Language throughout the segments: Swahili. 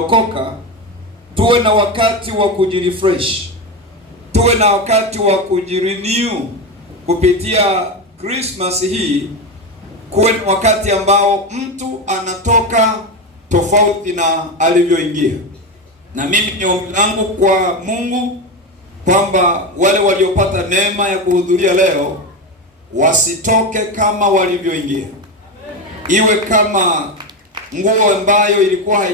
tumeokoka tuwe na wakati wa kujirefresh, tuwe na wakati wa kujirenew kupitia Christmas hii, kuwe na wakati ambao mtu anatoka tofauti na alivyoingia. Na mimi ni ombi langu kwa Mungu kwamba wale waliopata neema ya kuhudhuria leo wasitoke kama walivyoingia. Iwe kama nguo ambayo ilikuwa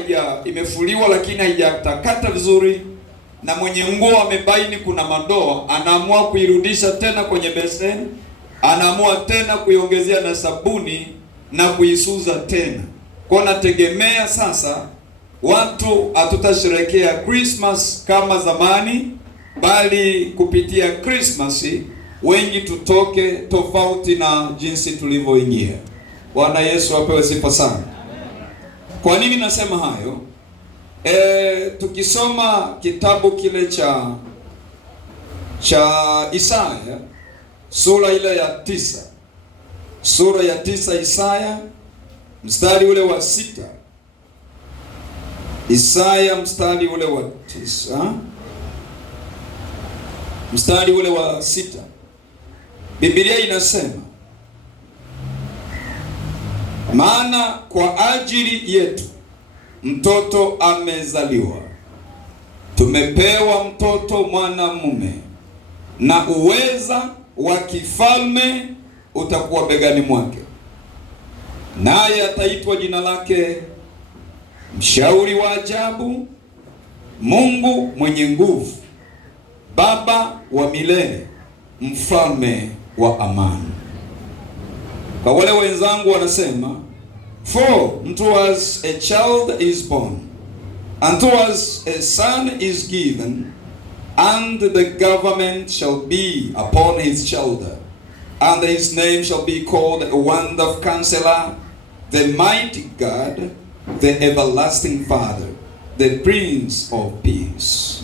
imefuliwa lakini haijatakata vizuri, na mwenye nguo amebaini kuna madoa, anaamua kuirudisha tena kwenye beseni, anaamua tena kuiongezea na sabuni na kuisuza tena. Kwa nategemea sasa watu hatutasherehekea Christmas kama zamani, bali kupitia Christmas wengi tutoke tofauti na jinsi tulivyoingia. Bwana Yesu apewe sifa sana. Kwa nini nasema hayo? Tukisoma kitabu kile cha Isaya sura ile ya 9, sura ya 9 Isaya mstari ule wa 6, Isaya mstari ule wa 9 mstari ule wa 6, Biblia inasema, maana kwa ajili yetu mtoto amezaliwa, tumepewa mtoto mwanamume, na uweza wa kifalme utakuwa begani mwake, naye ataitwa jina lake Mshauri wa Ajabu, Mungu mwenye nguvu, Baba wa milele, Mfalme wa amani. Kwa wale wenzangu wanasema, for unto us a child is born, unto us a son is given, and the government shall be upon his shoulder, and his name shall be called a Wonderful Counselor, the Mighty God, the Everlasting Father, the Prince of Peace.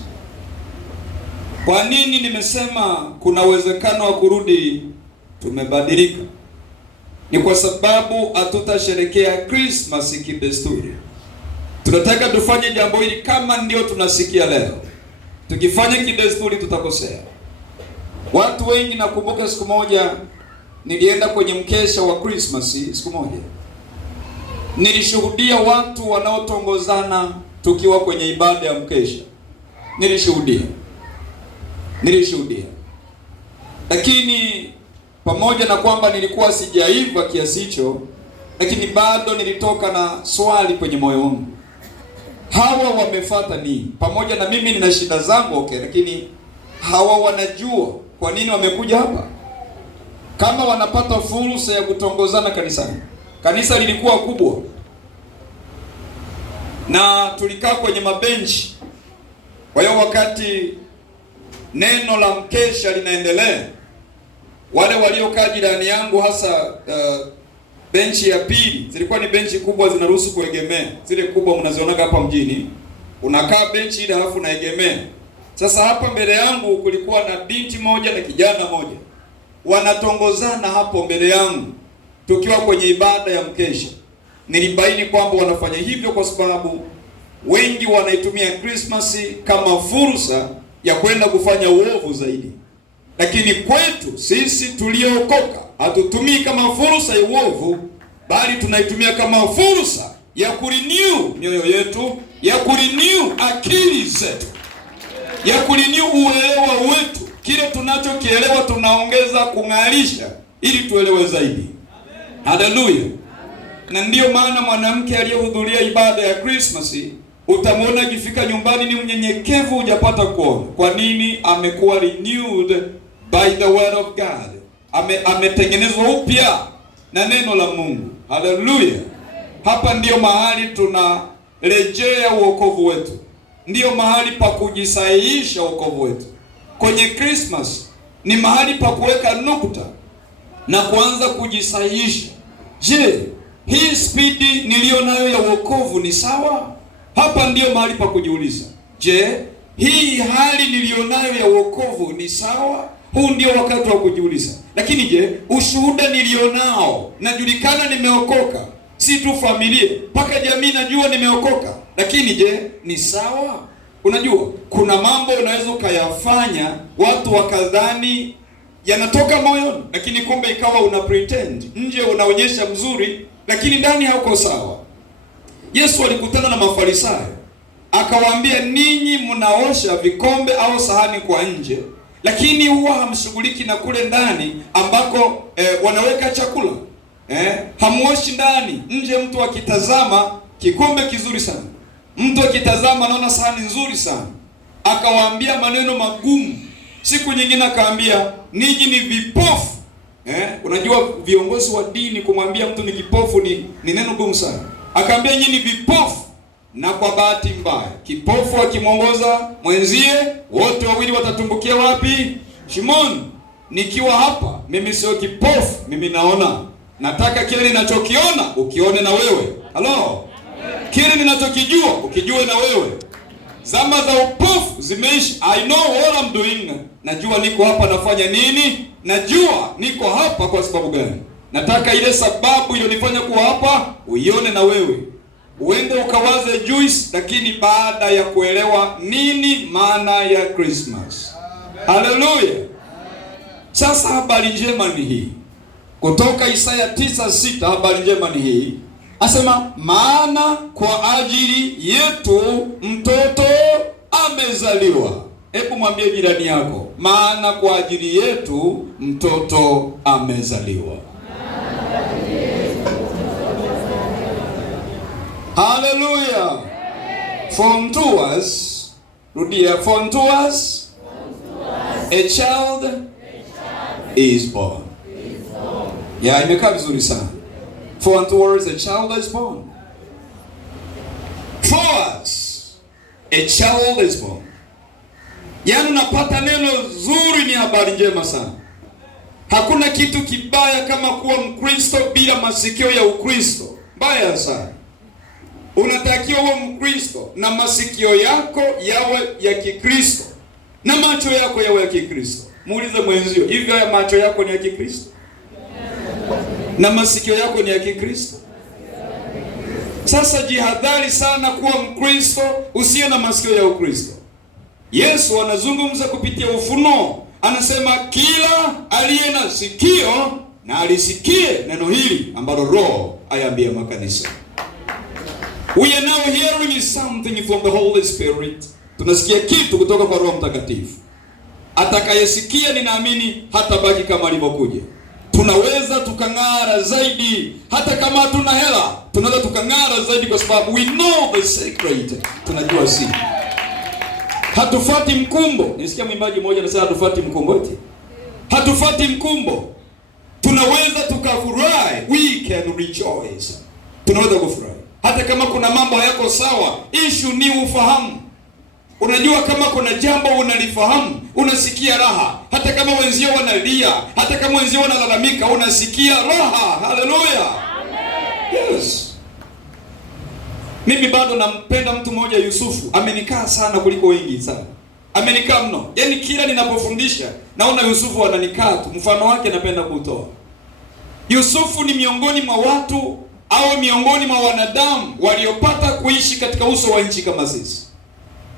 Kwa nini nimesema kuna uwezekano wa kurudi tumebadilika? Ni kwa sababu hatutasherehekea Christmas kidesturi. Tunataka tufanye jambo hili kama ndio tunasikia leo. Tukifanya kidesturi tutakosea. Watu wengi, nakumbuka siku moja nilienda kwenye mkesha wa Christmas. Siku moja nilishuhudia watu wanaotongozana tukiwa kwenye ibada ya mkesha. Nilishuhudia. Lakini pamoja na kwamba nilikuwa sijaiva kiasi hicho, lakini bado nilitoka na swali kwenye moyo wangu. Hawa wamefuata nini? Pamoja na mimi nina shida zangu, okay, lakini hawa wanajua kwa nini wamekuja hapa. Kama wanapata fursa ya kutongozana kanisani. Kanisa lilikuwa kubwa, na tulikaa kwenye mabenchi. Kwa hiyo wakati neno la mkesha linaendelea, wale waliokaa jirani yangu, hasa benchi ya pili, zilikuwa ni benchi kubwa zinaruhusu kuegemea. Zile kubwa mnazionaga hapa mjini, unakaa benchi ile halafu unaegemea. Sasa hapa mbele yangu kulikuwa na binti moja na kijana moja, wanatongozana hapo mbele yangu tukiwa kwenye ibada ya mkesha. Nilibaini kwamba wanafanya hivyo kwa sababu wengi wanaitumia Christmas kama fursa ya kwenda kufanya uovu zaidi. Lakini kwetu sisi tuliokoka hatutumii kama fursa ya uovu, bali tunaitumia kama fursa ya kurenew mioyo yetu, ya kurenew akili zetu, ya kurenew uelewa wetu. Kile tunachokielewa tunaongeza kung'arisha ili tuelewe zaidi. Haleluya. Na ndiyo maana mwanamke aliyehudhuria ibada ya Christmas utamwona akifika nyumbani ni mnyenyekevu, hujapata kuona. Kwa nini? Amekuwa renewed by the word of God. Ametengenezwa upya na neno la Mungu. Haleluya. Hapa ndiyo mahali tunarejea uokovu wetu. Ndiyo mahali pa kujisahihisha uokovu wetu. Kwenye Christmas ni mahali pa kuweka nukta na kuanza kujisahihisha. Je, hii spidi nilionayo ya uokovu ni sawa? Hapa ndiyo mahali pa kujiuliza. Je, hii hali nilionayo ya uokovu ni sawa? Huu ndio wakati wa kujiuliza. Lakini je, ushuhuda nilionao, najulikana nimeokoka, si tu familia, mpaka jamii najua nimeokoka, lakini je, ni sawa? Unajua kuna mambo unaweza ukayafanya watu wakadhani yanatoka moyoni, lakini kumbe ikawa una pretend. Nje unaonyesha mzuri, lakini ndani hauko sawa. Yesu alikutana na Mafarisayo, akawaambia, ninyi mnaosha vikombe au sahani kwa nje, lakini huwa hamshughuliki na kule ndani ambako wanaweka chakula. Hamuoshi ndani. Nje mtu akitazama kikombe kizuri sana, mtu akitazama anaona sahani nzuri sana. Akawaambia maneno magumu. Siku nyingine akaambia, ninyi ni vipofu. Unajua viongozi wa dini kumwambia mtu ni kipofu ni neno gumu sana. Akaambia, nyinyi ni vipofu, na kwa bahati mbaya kipofu akimwongoza mwenzie, wote wawili watatumbukia wapi? Shimoni. Nikiwa hapa mimi sio kipofu, mimi naona. Nataka kile ninachokiona ukione na wewe. Halo? Kile ninachokijua ukijue na wewe. Zama za upofu zimeishi. I know what I'm doing. Najua niko hapa nafanya nini? Najua niko hapa kwa sababu gani? Nataka ile sababu iliyonifanya kuwa hapa uione na wewe. Uende ukawaze juice, lakini baada ya kuelewa nini maana ya Christmas. Haleluya. Sasa habari njema ni hii. Kutoka Isaya 9:6, habari njema ni hii. Asema, maana kwa ajili yetu mtoto amezaliwa. Hebu mwambie jirani yako, maana kwa ajili yetu mtoto amezaliwa. Hallelujah. For unto us, rudia, for unto us a child is born. Yeah, imekaa vizuri sana. For unto us a child is born. For us a child is born. Yaani unapata neno zuri, ni habari njema sana. Hakuna kitu kibaya kama kuwa Mkristo bila masikio ya Ukristo. Mbaya sana. Unatakiwa uwe Mkristo na masikio yako yawe ya Kikristo na macho yako yawe ya Kikristo. Muulize mwenzio, hivi haya macho yako ni ya Kikristo? Na masikio yako ni ya Kikristo? Sasa jihadhari sana kuwa Mkristo usiye na masikio ya Ukristo. Yesu anazungumza kupitia Ufunuo. Anasema kila aliye na sikio na alisikie neno hili ambalo Roho ayaambia makanisa. We are now hearing something from the Holy Spirit. Tunasikia kitu kutoka kwa Roho Mtakatifu. Atakayesikia ninaamini hatabaki kama alivyokuja. Tunaweza tukang'ara zaidi hata kama hatuna hela. Tunaweza tukang'ara zaidi kwa sababu we know the secret. Tunajua siri. Hatufuati mkumbo. Nisikia mwimbaji mmoja anasema hatufuati mkumbo eti. Hatufuati mkumbo. Tunaweza tukafurahi. We can rejoice. Tunaweza kufurahi hata kama kuna mambo hayako sawa. Issue ni ufahamu. Unajua kama kuna jambo unalifahamu, unasikia raha. Hata kama wenzio wanalia, hata kama wenzio wanalalamika, unasikia raha. Haleluya. Amen. Yes. Mimi bado nampenda mtu mmoja, Yusufu. Amenikaa sana kuliko wengi sana. Amenikaa mno. Yaani kila ninapofundisha naona Yusufu ananikaa tu. Mfano wake napenda kutoa. Yusufu ni miongoni mwa watu au miongoni mwa wanadamu waliopata kuishi katika uso wa nchi kama sisi.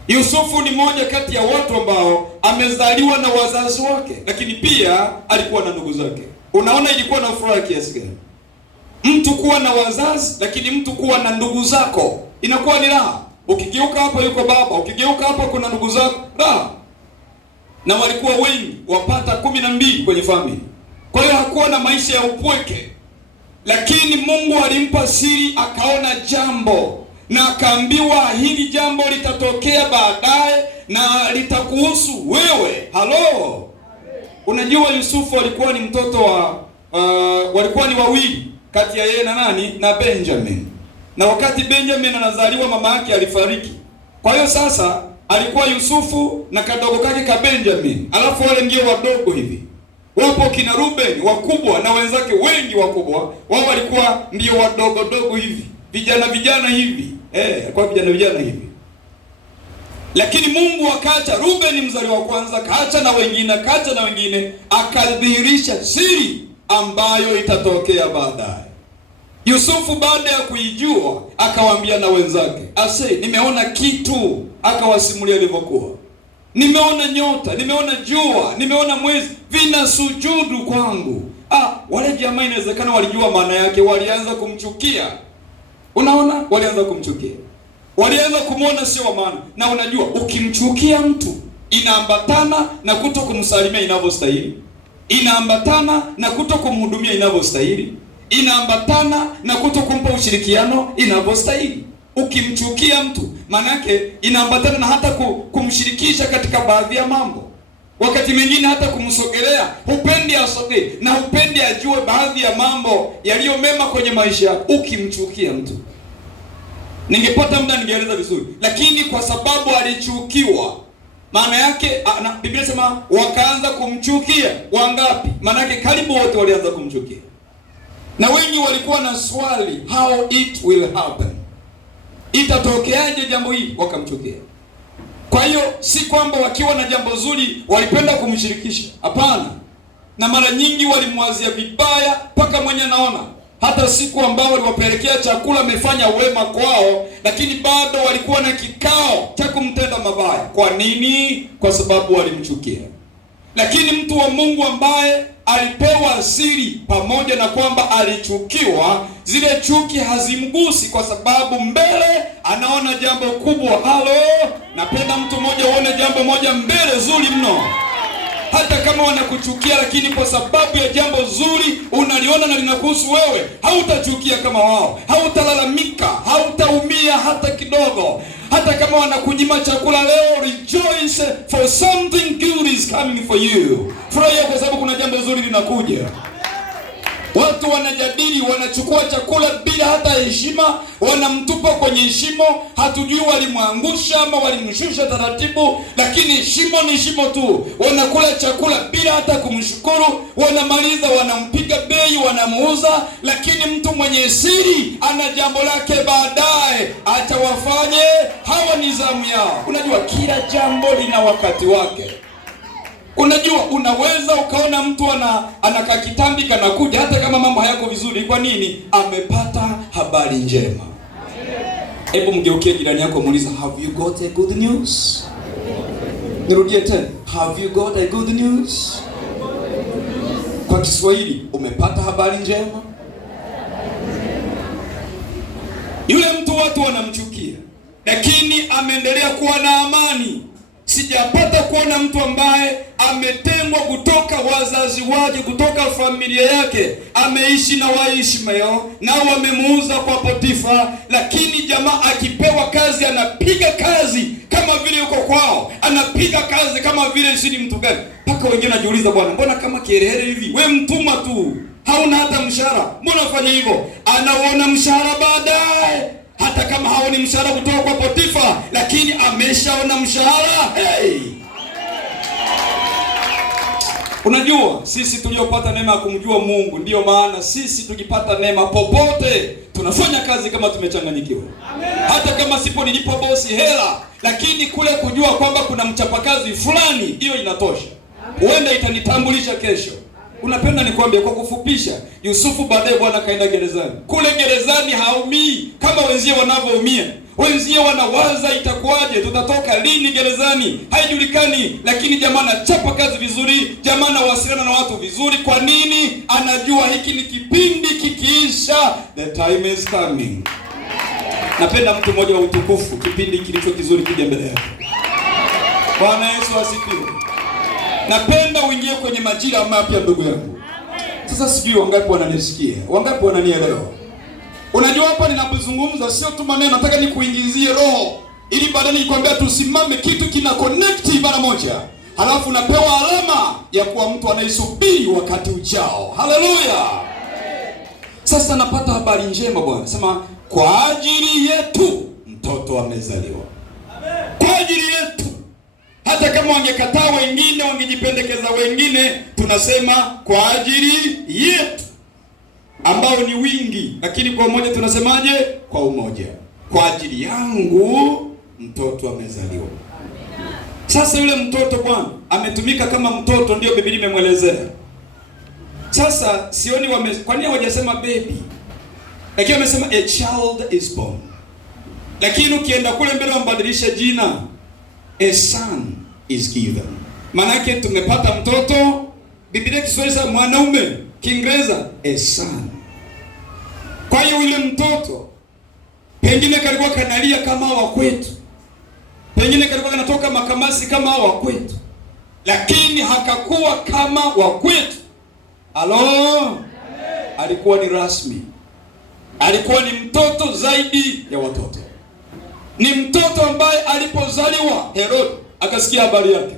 Yusufu ni moja kati ya watu ambao amezaliwa na wazazi wake, lakini pia alikuwa na ndugu zake. Unaona ilikuwa na furaha kiasi gani? Mtu kuwa na wazazi, lakini mtu kuwa na ndugu zako inakuwa ni raha. Ukigeuka hapa yuko baba, ukigeuka hapa kuna ndugu zako, raha. Na walikuwa wengi, wapata 12 kwenye familia. Kwa hiyo hakuwa na maisha ya upweke. Lakini Mungu alimpa siri, akaona jambo na akaambiwa hili jambo litatokea baadaye na litakuhusu wewe. Halo. Unajua Yusufu alikuwa ni mtoto wa walikuwa ni wawili kati ya yeye na nani? Na Benjamin. Na wakati Benjamin anazaliwa mama yake alifariki. Kwa hiyo sasa alikuwa Yusufu na kadogo kake ka Benjamin. Alafu wale ndio wadogo hivi. Wapo kina Ruben wakubwa na wenzake wengi wakubwa. Wao walikuwa ndio wadogo dogo hivi. Vijana hivi. Kwa vijana hivi. Lakini Mungu akaacha Ruben mzaliwa wa kwanza, kaacha na wengine, akadhihirisha siri ambayo itatokea baadaye. Yusufu baada ya kuijua akawaambia na wenzake, nimeona kitu. Akawasimulia ilivyokuwa. Nimeona nyota, nimeona jua, nimeona mwezi vinasujudu kwangu. Wale jamaa inawezekana walijua maana yake, walianza kumchukia. Unaona, walianza kumchukia. Walianza kumuona sio wa maana. Na unajua, ukimchukia mtu inaambatana na kuto kumsalimia inavyostahili. Inaambatana na kuto kumhudumia inavyostahili. Inaambatana na kuto kumpa ushirikiano inavyostahili. Ukimchukia mtu, maana yake inaambatana na hata kumshirikisha katika baadhi ya mambo. Wakati mwingine hata kumsogelea, hupendi asogee na hupendi ajue baadhi ya mambo yaliyo mema kwenye maisha yako. Ukimchukia mtu, ningepata muda ningeeleza vizuri, lakini kwa sababu alichukiwa, maana yake Biblia inasema wakaanza kumchukia. Wangapi? Maana yake karibu wote walianza kumchukia. Na wengi walikuwa na swali, how it will happen, itatokeaje jambo hili? Wakamchukia. Kwa hiyo si kwamba wakiwa na jambo zuri walipenda kumshirikisha, hapana. Na mara nyingi walimwazia vibaya, mpaka mwenye naona hata siku ambao waliwapelekea chakula amefanya wema kwao, lakini bado walikuwa na kikao cha kumtenda mabaya. Kwa nini? Kwa sababu walimchukia. Lakini mtu wa Mungu ambaye alipewa asili, pamoja na kwamba alichukiwa, zile chuki hazimgusi, kwa sababu mbele anaona jambo kubwa. Napenda mtu mmoja uone jambo moja mbele zuri mno. Hata kama wanakuchukia, lakini kwa sababu ya jambo zuri unaliona na linakuhusu wewe, hautachukia kama wao, hautalalamika, hautaumia hata kidogo. Hata kama wanakunyima chakula leo, rejoice for something good is coming for you. Furahia kwa sababu kuna jambo zuri linakuja. Watu wanajadili, wanachukua chakula bila hata heshima, wanamtupa kwenye shimo. Hatujui walimwangusha ama walimshusha taratibu, lakini shimo ni shimo tu. Wanakula chakula bila hata kumshukuru, wanamaliza wanampiga bei, wanamuuza. Lakini mtu mwenye siri ana jambo lake baadaye, acha wafanye, hawa ni zamu yao. Unajua kila jambo lina wakati wake. Unajua, unaweza ukaona mtu anakaa kitambi kanakuja, hata kama mambo hayako vizuri. Kwa nini? Amepata habari njema. Hebu mgeukie jirani yako, muulize, have you got a good news? Nirudie tena, have you got a good news? Kwa Kiswahili, umepata habari njema? Yule mtu watu wanamchukia, lakini ameendelea kuwa na amani. Sijapata kuona mtu ambaye ametengwa kutoka wazazi wake, kutoka familia yake, ameishi na Waishmaeli na wamemuuza kwa Potifa, lakini jamaa akipewa kazi anapiga kazi kama vile yuko kwao, anapiga kazi kama vile si mtu gani. Mpaka wengine najiuliza, bwana, mbona kama kiherehere hivi? We mtumwa tu, hauna hata mshahara, mbona ufanye hivyo? Anaona mshahara baadaye. Hata kama haoni mshahara kutoka kwa Potifa, lakini ameshaona mshahara. Unajua, sisi tuliopata neema ya kumjua Mungu, ndiyo maana sisi tukipata neema popote tunafanya kazi kama tumechanganyikiwa. Hata kama sipo nilipo bosi hela, lakini kule kujua kwamba kuna mchapakazi fulani, hiyo inatosha. Huenda itanitambulisha kesho. Unapenda nikwambie kwa kufupisha, Yusufu baadaye Bwana kaenda gerezani. Kule gerezani haumii kama wenzie wanavyoumia. Wenzie wanawaza itakuwaje, tutatoka lini gerezani, haijulikani. Lakini jamaa anachapa kazi vizuri, jamaa anawasiliana na watu vizuri. Kwa nini? Anajua hiki ni kipindi, kikiisha the time is coming. Napenda mtu mmoja wa utukufu, kipindi kilicho kizuri kija mbele yake. Bwana Yesu asifiwe. Napenda uingie kwenye majira mapya, ndugu yangu. Sasa sijui wangapi wananisikia, wangapi wananielewa. Unajua hapa ninapozungumza sio tu maneno, nataka nikuingizie roho, ili baadaye nikwambia tusimame, kitu kina connect mara moja. Halafu unapewa alama ya kuwa mtu anaisubiri wakati ujao. Haleluya. Sasa napata habari njema Bwana. Sema, kwa ajili yetu mtoto amezaliwa. Kwa ajili yetu. Hata kama wangekataa wengine, wangejipendekeza wengine, tunasema kwa ajili yetu, ambao ni wingi, lakini kwa umoja tunasemaje? Kwa umoja. Kwa ajili yangu mtoto amezaliwa. Sasa yule mtoto Bwana ametumika kama mtoto, ndio Biblia imemwelezea. Sasa sioni kwa nini hawajasema baby? lakini amesema a child is born. Lakini ukienda kule mbele wambadilisha jina, a son is given. Maana yake tumepata mtoto. Biblia Kiswahili sema mwanaume, Kiingereza a son. Kwa hiyo yule mtoto pengine kalikuwa kanalia kama wa kwetu, pengine kalikuwa kanatoka makamasi kama wa kwetu, lakini hakakuwa kama wa kwetu. Alo, alikuwa ni rasmi, alikuwa ni mtoto zaidi ya watoto. Ni mtoto ambaye alipozaliwa Herode akasikia habari yake.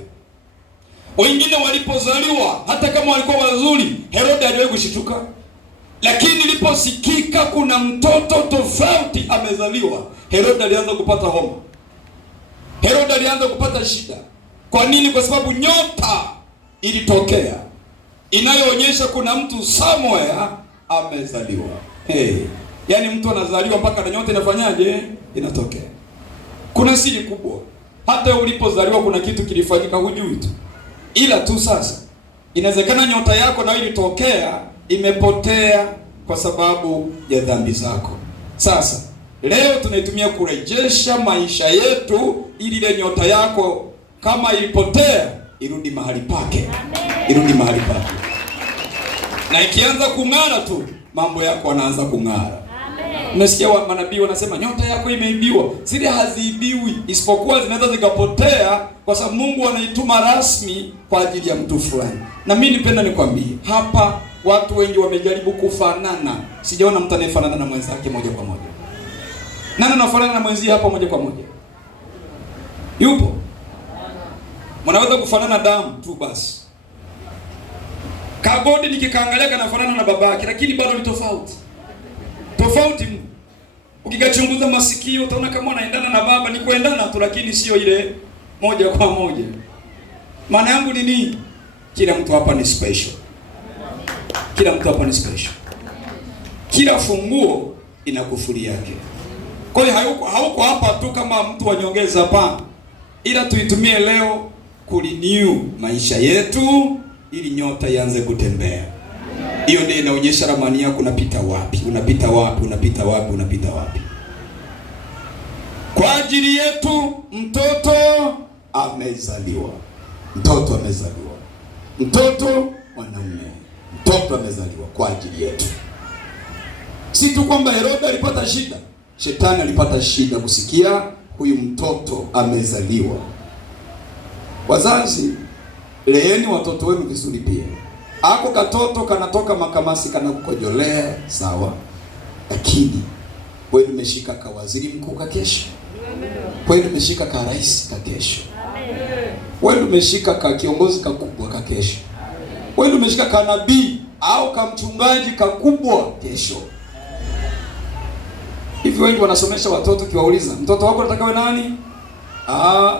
Wengine walipozaliwa hata kama walikuwa wazuri, Herode aliwahi kushituka. Lakini iliposikika kuna mtoto tofauti amezaliwa, Herode alianza kupata homa. Herode alianza kupata shida. Kwa nini? Kwa sababu nyota ilitokea inayoonyesha kuna mtu somewhere amezaliwa. Yaani mtu anazaliwa mpaka na nyota inafanyaje? Inatokea. Kuna siri kubwa. Hata ulipozaliwa kuna kitu kilifanyika hujui tu. Ila tu sasa inawezekana nyota yako na ilitokea imepotea kwa sababu ya dhambi zako. Sasa leo tunaitumia kurejesha maisha yetu ili ile nyota yako kama ilipotea irudi mahali pake. Irudi mahali pake. Na ikianza kung'ara tu mambo yako yanaanza kung'ara. Unasikia manabii wanasema nyota yako imeibiwa. Zile haziibiwi, isipokuwa zinaweza zikapotea kwa sababu Mungu anaituma rasmi kwa ajili ya mtu fulani. Na mimi nipenda nikwambie, hapa watu wengi wamejaribu kufanana. Sijaona mtu anayefanana na mwenzake moja kwa moja. Nani anafanana na mwenzie hapa moja kwa moja? Yupo? Mnaweza kufanana damu tu basi. Kabodi nikikaangalia kanafanana na babake, lakini bado ni tofauti. Tofauti. Ukikachunguza masikio utaona kama anaendana na baba, ni kuendana tu lakini sio ile moja kwa moja. Maana yangu ni nini? Kila mtu hapa ni special. Kila mtu hapa ni special. Kila funguo ina kufuli yake. Kwa hiyo hauko hapa tu kama mtu wa nyongeza, hapana. Ila tuitumie leo kurenew maisha yetu ili nyota ianze kutembea. Hiyo ndio inaonyesha ramani yako unapita wapi, unapita wapi, unapita wapi, unapita wapi. Kwa ajili yetu mtoto amezaliwa. Mtoto amezaliwa. Mtoto mwanaume. Mtoto amezaliwa kwa ajili yetu. Si tu kwamba Herode alipata shida, Shetani alipata shida kusikia huyu mtoto amezaliwa. Wazazi, leeni watoto wenu vizuri pia. Ako katoto kanatoka makamasi kanakukojolea, sawa. Lakini wewe umeshika ka waziri mkuu ka kesho. Wewe umeshika ka rais ka kesho. Wewe umeshika ka kiongozi kakubwa ka kesho. Wewe umeshika ka nabii au ka mchungaji kakubwa kesho. Hivi wengi wanasomesha watoto kiwauliza, mtoto wako anataka awe nani?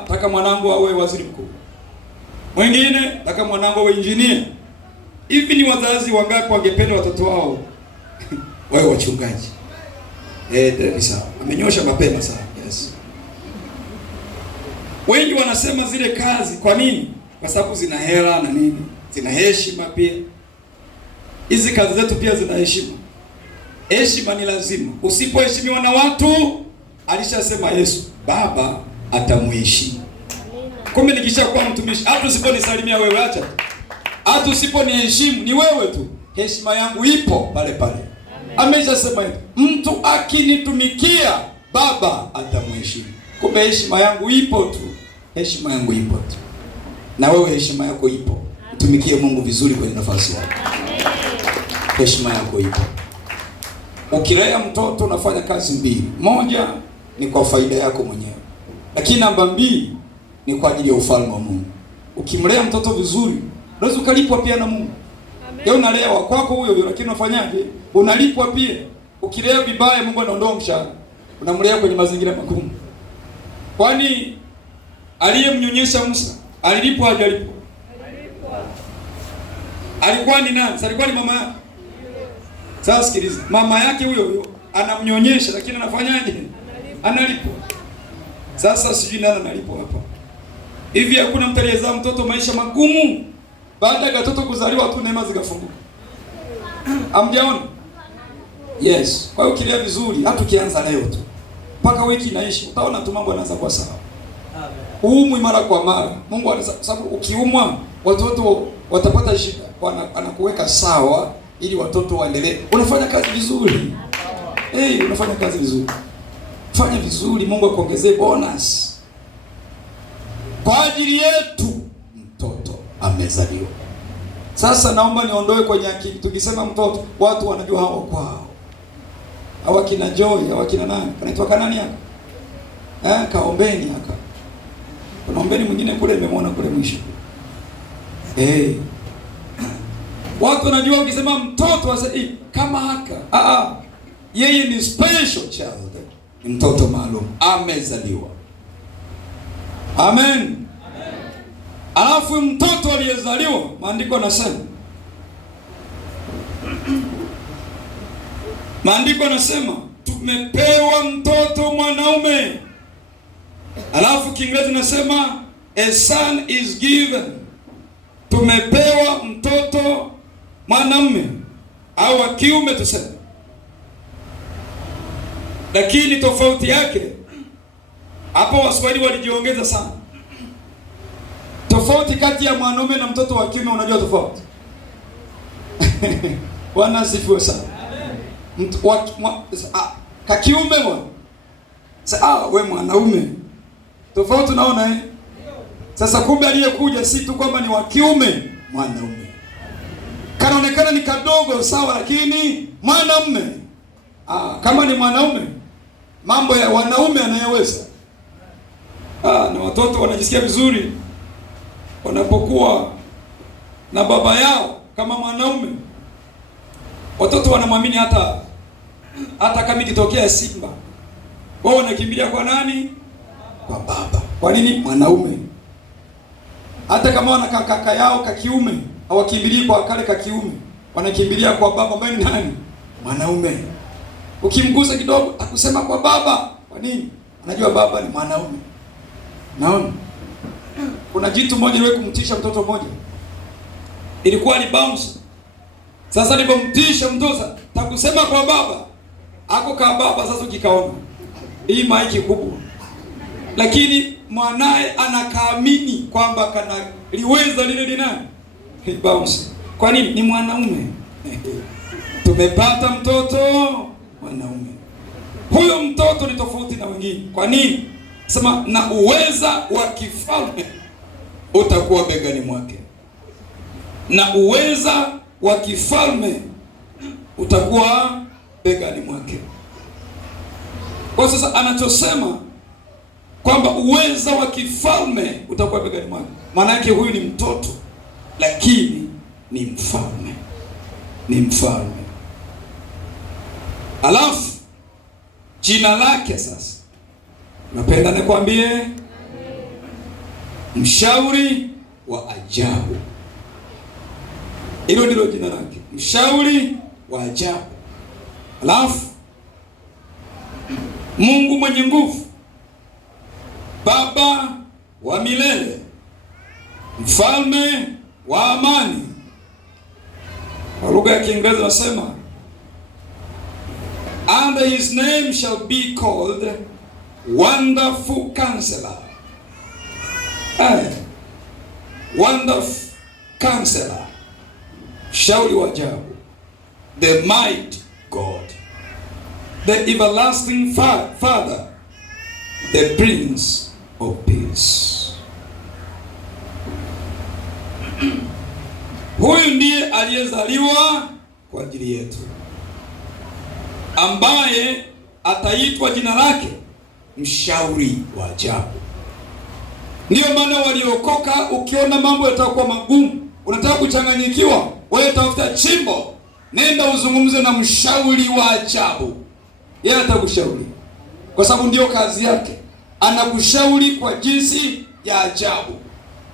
Nataka mwanangu awe waziri mkuu. Mwingine, nataka mwanangu awe engineer. Hivi ni wazazi wangapi wangependa watoto wao wawe wachungaji? Ni sawa. Amenyosha mapema sana. Yes. Wengi wanasema zile kazi, kwa nini? Kwa sababu zina hela na nini? Zina heshima pia. Hizi kazi zetu pia zina heshima. Heshima ni lazima. Usipoheshimiwa na watu, alishasema Yesu, Baba atamheshimu. Kumbe nikishakuwa mtumishi, hata usiponisalimia wewe acha. Hata usiponiheshimu ni wewe tu. Heshima yangu ipo pale pale. Ameshasema hivyo. Mtu akinitumikia, Baba atamheshimu. Kumbe heshima yangu ipo tu. Heshima yangu ipo tu. Na wewe heshima yako ipo. Mtumikie Mungu vizuri kwenye nafasi yako. Heshima yako ipo. Ukilea mtoto unafanya kazi mbili. Moja ni kwa faida yako mwenyewe. Lakini namba mbili ni kwa ajili ya ufalme wa Mungu. Ukimlea mtoto vizuri, unaweza ukalipwa pia na Mungu. Leo unalea wa kwako huyo, lakini unafanyaje? Unalipwa pia. Ukilea vibaya Mungu anaondoa mshahara. Unamlea kwenye mazingira magumu. Kwani aliyemnyonyesha Musa alilipwa hajalipwa? Alikuwa ni nani? Alikuwa ni mama yake. Sasa sikiliza, mama yake huyo anamnyonyesha lakini anafanyaje? Analipwa. Sasa sijui nani analipwa hapa. Hivi hakuna mtu aliyezaa mtoto maisha magumu, baada ya mtoto kuzaliwa tu neema zikafunguka? Hamjaona? Yes. Kwa hiyo ukilia vizuri, hata ukianza leo tu mpaka wiki inaisha, utaona tu mambo yanaanza kuwa sawa. Uumwi mara kwa mara. Mungu anasema, sababu ukiumwa watoto watapata shida. Anakuweka sawa ili watoto waendelee. Unafanya kazi vizuri. Unafanya kazi vizuri. Fanya vizuri, Mungu akuongezee bonus. Kwa ajili yetu mtoto amezaliwa. Sasa naomba niondoe kwenye akili. Tukisema mtoto, watu wanajua hao kwao. Hawa kina Joy, hawa kina nani? Anaitwa kanani hapa? Kaombeni hapa. Kuna Ombeni mwingine kule nimemwona kule mwisho. Watu wanajua ukisema mtoto wasa kama haka. Yeye ni special child. Ni mtoto maalum, amezaliwa. Amen. Alafu mtoto aliyezaliwa, maandiko yanasema tumepewa mtoto mwanaume. Alafu Kiingereza nasema a son is given. Tumepewa mtoto mwanamume au wa kiume tuseme. Lakini tofauti yake hapo Waswahili walijiongeza sana. Tofauti kati ya mwanaume na mtoto wa kiume, unajua tofauti? Bwana asifiwe sana. Ka kiume we mwanaume. Tofauti unaona Sasa kumbe aliyekuja si tu kwamba ni wa kiume, mwanaume. Kanaonekana ni kadogo sawa, lakini mwanaume. Kama ni mwanaume, mambo ya wanaume anayeweza. Na watoto wanajisikia vizuri wanapokuwa na baba yao kama mwanaume. Watoto wanamwamini hata kama ikitokea simba, wao wanakimbilia kwa nani? Kwa baba. Kwa nini? Mwanaume. Hata kama wana kaka yao kakiume, hawakimbilii kwa kale kakiume, wanakimbilia kwa baba ambaye ni nani? Mwanaume. Ukimgusa kidogo akusema kwa baba. Kwa nini? Anajua baba ni mwanaume. Naona kuna jitu moja liwe kumtisha mtoto mmoja, ilikuwa ni bounce. Sasa nilipomtisha mtoto takusema kwa baba, ako ka baba. Sasa ukikaona hii maiki kubwa, lakini mwanae anakaamini kwamba kana liweza lile linani bounce. Kwa nini? Ni mwanaume. Tumepata mtoto mwanaume. Huyo mtoto ni tofauti na wengine. Kwa nini? Sema na uweza wa kifalme utakuwa begani mwake. Na uweza wa kifalme utakuwa begani mwake. Kwa sasa anachosema kwamba uweza wa kifalme utakuwa begani mwake, maana yake huyu ni mtoto lakini ni mfalme. Ni mfalme. Alafu jina lake sasa, napenda nikwambie, mshauri wa ajabu. Hilo ndilo jina lake, mshauri wa ajabu. Alafu Mungu mwenye nguvu, Baba wa milele, mfalme wa amani. Kwa lugha ya Kiingereza nasema, and his name shall be called Wonderful Counselor. Wonderful Counselor, shauri wa ajabu, the mighty God, the everlasting Father, the Prince of Peace. Huyu ndiye aliyezaliwa kwa ajili yetu, ambaye ataitwa jina lake mshauri wa ajabu. Ndio maana waliokoka, ukiona mambo yatakuwa magumu, unataka kuchanganyikiwa, wewe tafuta chimbo, nenda uzungumze na mshauri wa ajabu. Yeye atakushauri, kwa sababu ndio kazi yake. Anakushauri kwa jinsi ya ajabu.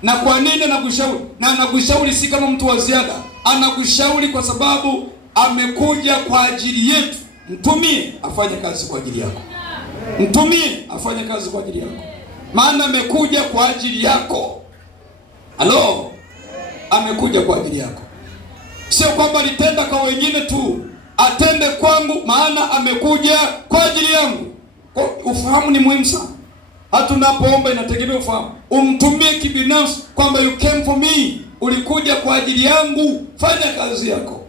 Na kwa nini anakushauri? Na anakushauri si kama mtu wa ziada. Anakushauri kwa sababu amekuja kwa ajili yetu. Mtumie afanye kazi kwa ajili yako. Mtumie afanye kazi kwa ajili yako. Maana amekuja kwa ajili yako. Halo? Amekuja kwa ajili yako. Sio kwamba alitenda kwa wengine tu. atende kwangu, maana amekuja kwa ajili yangu. Kwa ufahamu ni muhimu sana. Hata unapoomba inategemea ufahamu. Umtumie kibinafsi kwamba you came for me, ulikuja kwa ajili yangu, fanya kazi yako.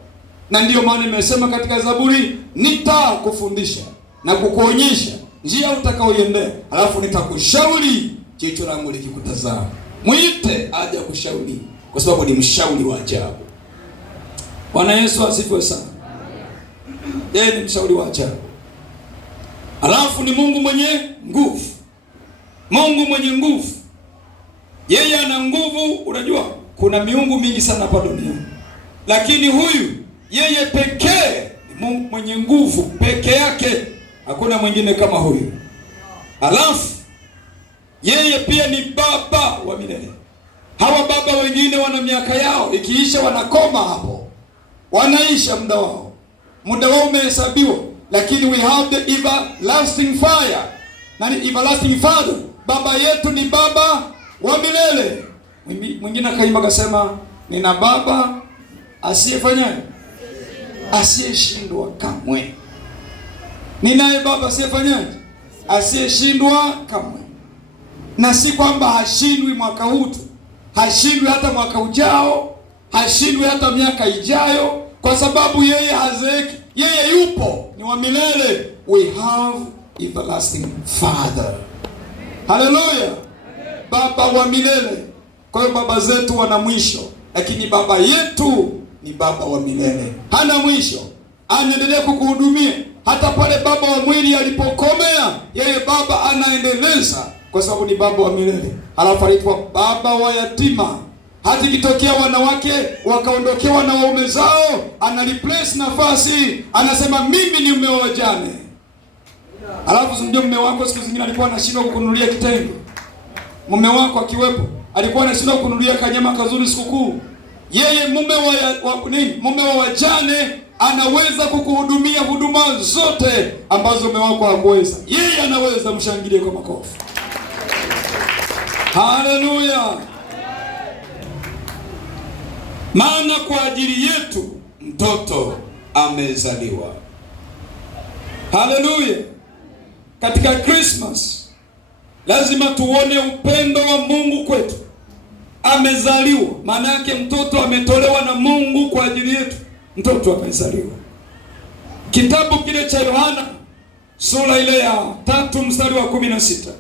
Na ndiyo maana nimesema katika Zaburi, nitakufundisha na kukuonyesha njia utakaoiendea, alafu nitakushauri jicho langu likikutazama. Mwite aje kushauri, kwa sababu ni mshauri wa ajabu. Bwana Yesu asifiwe sana. Yeye ni mshauri wa ajabu. Alafu ni Mungu mwenye nguvu. Mungu mwenye nguvu. Yeye ana nguvu. Unajua kuna miungu mingi sana hapa duniani, lakini huyu yeye pekee ni Mungu mwenye nguvu peke yake. Hakuna mwingine kama huyu. Alafu yeye pia ni baba wa milele. Hawa baba wengine wana miaka yao, ikiisha wanakoma hapo, wanaisha muda wao, muda wao umehesabiwa. Lakini we have the everlasting fire, na ni everlasting father. Baba yetu ni baba wa milele. Mwingine akaimba akasema, nina baba asiyefanya, asiyeshindwa kamwe. Ninaye baba asiyefanyaje? Asiyeshindwa kamwe. Na si kwamba hashindwi mwaka huu tu, hashindwi hata mwaka ujao, hashindwi hata miaka ijayo, kwa sababu yeye hazeeki. Yeye yupo, ni wa milele. We have everlasting father. Haleluya. Baba wa milele. Kwa hiyo baba zetu wana mwisho, lakini baba yetu ni baba wa milele, hana mwisho. Anaendelea kukuhudumia hata pale baba wa mwili alipokomea, yeye baba anaendeleza, kwa sababu ni baba wa milele. Halafu anaitwa baba wa yatima. Hata ikitokea wanawake wakaondokewa na waume zao, ana replace nafasi, anasema mimi ni mume wa wajane. Halafu ndio mume wako siku zingine alikuwa anashindwa kukununulia kitenge. Mume wako akiwepo alikuwa anashindwa kukununulia kanyama kazuri sikukuu. Yeye mume wa wajane anaweza kukuhudumia huduma zote ambazo mume wako hakuweza. Yeye anaweza. Mshangilie kwa makofi. Haleluya. Maana kwa ajili yetu mtoto amezaliwa. Haleluya. Katika Christmas lazima tuone upendo wa Mungu kwetu. Amezaliwa, maana yake mtoto ametolewa na Mungu kwa ajili yetu. Mtoto amezaliwa. Kitabu kile cha Yohana sura ile ya 3 mstari wa 16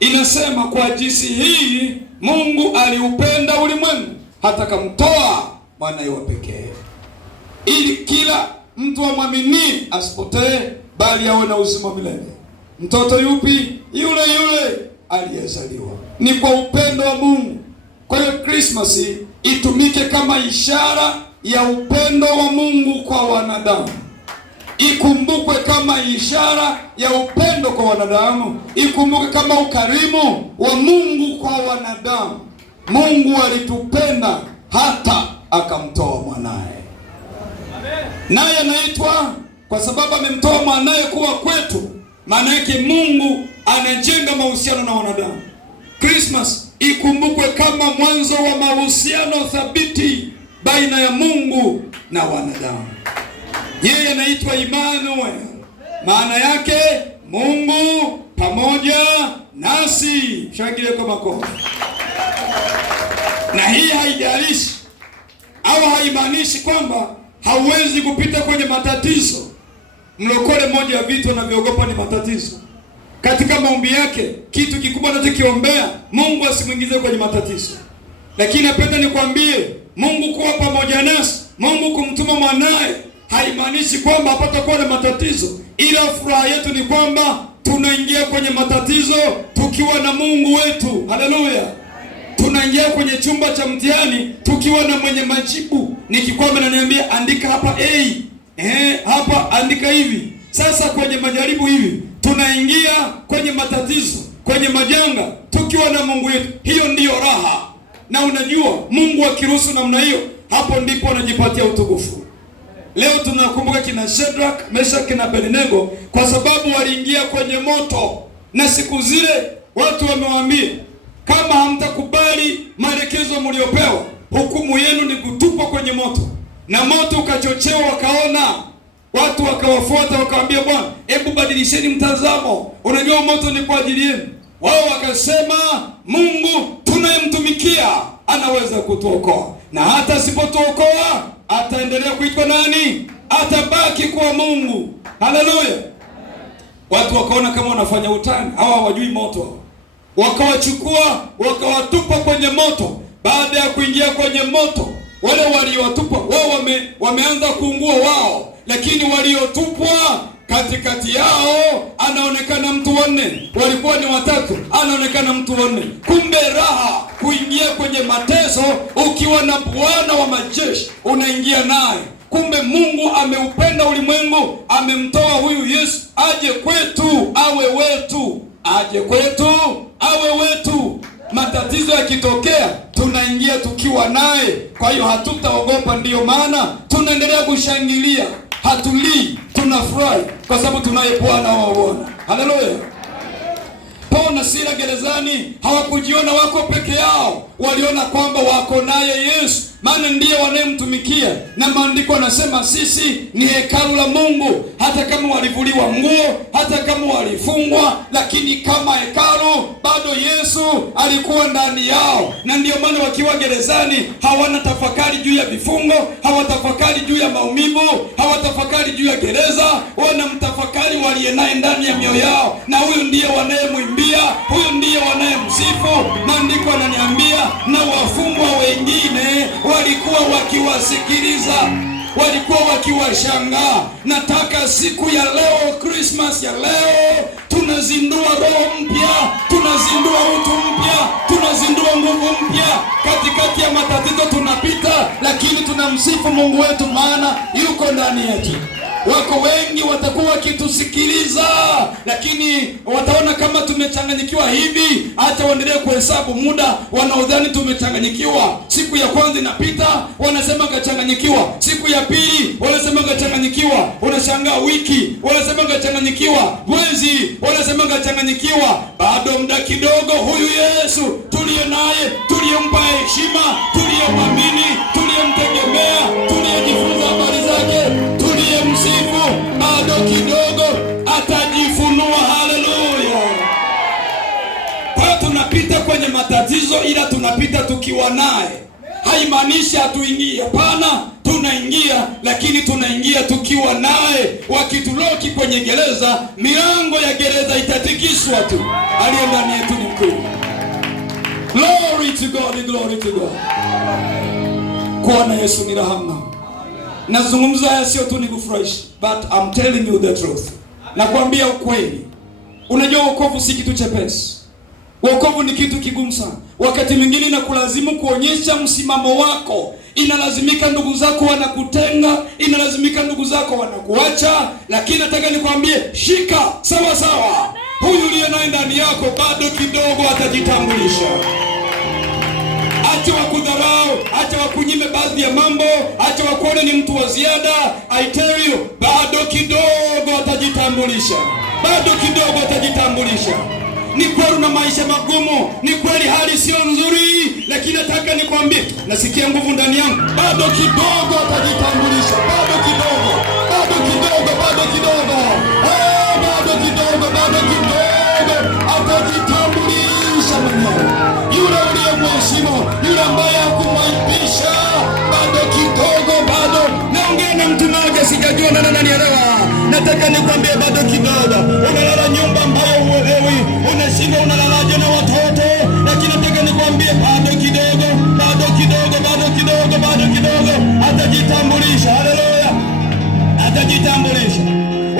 inasema, kwa jinsi hii Mungu aliupenda ulimwengu hata kamtoa mwanae wa pekee, ili kila mtu amwamini asipotee, bali awe na uzima wa milele. Mtoto yupi? Yule aliyezaliwa. Ni kwa upendo wa Mungu. Kwa hiyo Christmas itumike kama ishara ya upendo wa Mungu kwa wanadamu. Ikumbukwe kama ishara ya upendo kwa wanadamu. Ikumbuke kama ukarimu wa Mungu kwa wanadamu. Mungu alitupenda hata akamtoa mwanae. Naye anaitwa, kwa sababu amemtoa mwanae kuwa kwetu, maana yake Mungu anajenga mahusiano na wanadamu. Christmas ikumbukwe kama mwanzo wa mahusiano thabiti baina ya Mungu na wanadamu. Yeye anaitwa Emmanuel, maana yake Mungu pamoja nasi. Shangilie kwa makofi. Na hii haijalishi au haimaanishi kwamba hauwezi kupita kwenye matatizo. Mlokole mmoja ya vitu anavyoogopa ni matatizo. Katika maombi yake, kitu kikubwa anachokiombea, Mungu asimuingize kwenye matatizo. Lakini napenda nikwambie, Mungu kuwa pamoja nasi, Mungu kumtuma mwanae, haimaanishi kwamba hapatakuwa na matatizo. Ila furaha yetu ni kwamba tunaingia kwenye matatizo tukiwa na Mungu wetu. Haleluya. Tunaingia kwenye chumba cha mtihani tukiwa na mwenye majibu. Nikikwambia na niambia andika hapa hapa andika hivi. Sasa kwenye majaribu hivi, tunaingia kwenye matatizo, kwenye majanga tukiwa na Mungu wetu. Hiyo ndiyo raha. Na unajua Mungu akiruhusu namna hiyo, hapo ndipo anajipatia utukufu. Leo tunakumbuka kina Shadrach, Meshach na Abednego kwa sababu waliingia kwenye moto. Na siku zile watu wamewaambia, kama hamtakubali maelekezo mliopewa, hukumu yenu ni kutupwa kwenye moto. Na moto ukachochewa, wakaona Watu wakawafuata wakawaambia, Bwana, hebu badilisheni mtazamo, unajua moto ni kwa ajili yenu. Wao wakasema, Mungu tunayemtumikia anaweza kutuokoa, na hata asipotuokoa ataendelea kuitwa nani? Atabaki kuwa Mungu. Haleluya! Watu wakaona kama wanafanya utani, hawa hawajui moto. Wakawachukua wakawatupa kwenye moto. Baada ya kuingia kwenye moto, wale waliowatupa wao wameanza kuungua wao, lakini waliotupwa katikati yao anaonekana mtu wanne. Walikuwa ni watatu, anaonekana mtu wanne. Kumbe raha kuingia kwenye mateso ukiwa na Bwana wa majeshi, unaingia naye. Kumbe Mungu ameupenda ulimwengu, amemtoa huyu Yesu aje kwetu awe wetu, aje kwetu awe wetu. Matatizo yakitokea tunaingia tukiwa naye, kwa hiyo hatutaogopa. Ndiyo maana tunaendelea kushangilia, hatulii, tunafurahi kwa sababu tunaye Bwana wa Bwana. Haleluya! Paulo na Sila gerezani hawakujiona wako peke yao, waliona kwamba wako naye Yesu, maana ndiye wanayemtumikia. Na maandiko yanasema sisi ni hekalu la Mungu. Hata kama walivuliwa nguo, hata kama walifungwa, lakini kama hekalu bado Yesu alikuwa ndani yao. Na ndiyo maana wakiwa gerezani hawana tafakari juu ya vifungo, hawatafakari juu ya maumivu, hawatafakari juu ya gereza, wanamtafakari waliye naye ndani ya mioyo yao. Na huyu ndiye wanayemwimbia, huyu ndiye wanayemsifu. Maandiko yananiambia na wafungwa wengine walikuwa wakiwasikiliza, walikuwa wakiwashangaa. Nataka siku ya leo, Christmas ya leo, tunazindua roho mpya, tunazindua utu mpya, tunazindua nguvu mpya. Katikati ya matatizo tunapita, lakini tunamsifu Mungu wetu, maana yuko ndani yetu. Wako wengi watakuwa wakitusikiliza, lakini wataona kama tumechanganyikiwa hivi. Acha waendelee kuhesabu muda, wanaodhani tumechanganyikiwa. Siku ya kwanza inapita, wanasema kachanganyikiwa. Siku ya pili, wanasema kachanganyikiwa. Unashangaa wiki, wanasema kachanganyikiwa. Mwezi, wanasema kachanganyikiwa. Bado muda kidogo, huyu Yesu tuliye naye, tuliyempa heshima, tuliyemwamini, tuliyemtegemea, tuliyejifunza habari zake, msifu, bado kidogo atajifunua. Haleluya! Kwa tunapita kwenye matatizo, ila tunapita tukiwa naye. Haimaanishi hatuingii, hapana, tunaingia, lakini tunaingia tukiwa naye. Wakituloki kwenye gereza, milango ya gereza itatikiswa tu. Aliye ndani yetu ni mkuu. Glory to God, glory to God. Bwana Yesu ni rahama. Nazungumza haya sio tu nikufurahisha, but I'm telling you the truth. Nakwambia ukweli. Unajua wokovu si kitu chepesi. Wokovu ni kitu kigumu sana. Wakati mwingine inakulazimu kuonyesha msimamo wako. Inalazimika ndugu zako wanakutenga, inalazimika ndugu zako wanakuacha, lakini nataka nikwambie, shika sawa sawa. Huyu aliye naye ndani yako bado kidogo atajitambulisha. Acha wakudharau, acha wakunyime baadhi ya mambo, acha wakuone ni mtu wa ziada. I tell you, bado kidogo atajitambulisha. Bado kidogo atajitambulisha. Ni kweli na maisha magumu, ni kweli hali sio nzuri, lakini nataka nikwambie, nasikia nguvu ndani yangu. Bado kidogo atajitambulisha. Bado kidogo, bado kidogo, bado kidogo. Bado kidogo, bado kidogo atajitambulisha mwenyewe. Yule uliyemheshimu, yule ambaye hakumwaibisha, bado kidogo, bado. Naongea na mtu mmoja, sijajua nani ananielewa. Nataka nikwambie bado kidogo. Unalala nyumba ambayo uelewi, unashinda unalalaje na watoto, lakini nataka nikwambie bado kidogo, bado kidogo, bado kidogo, bado kidogo atajitambulisha. Haleluya! Atajitambulisha.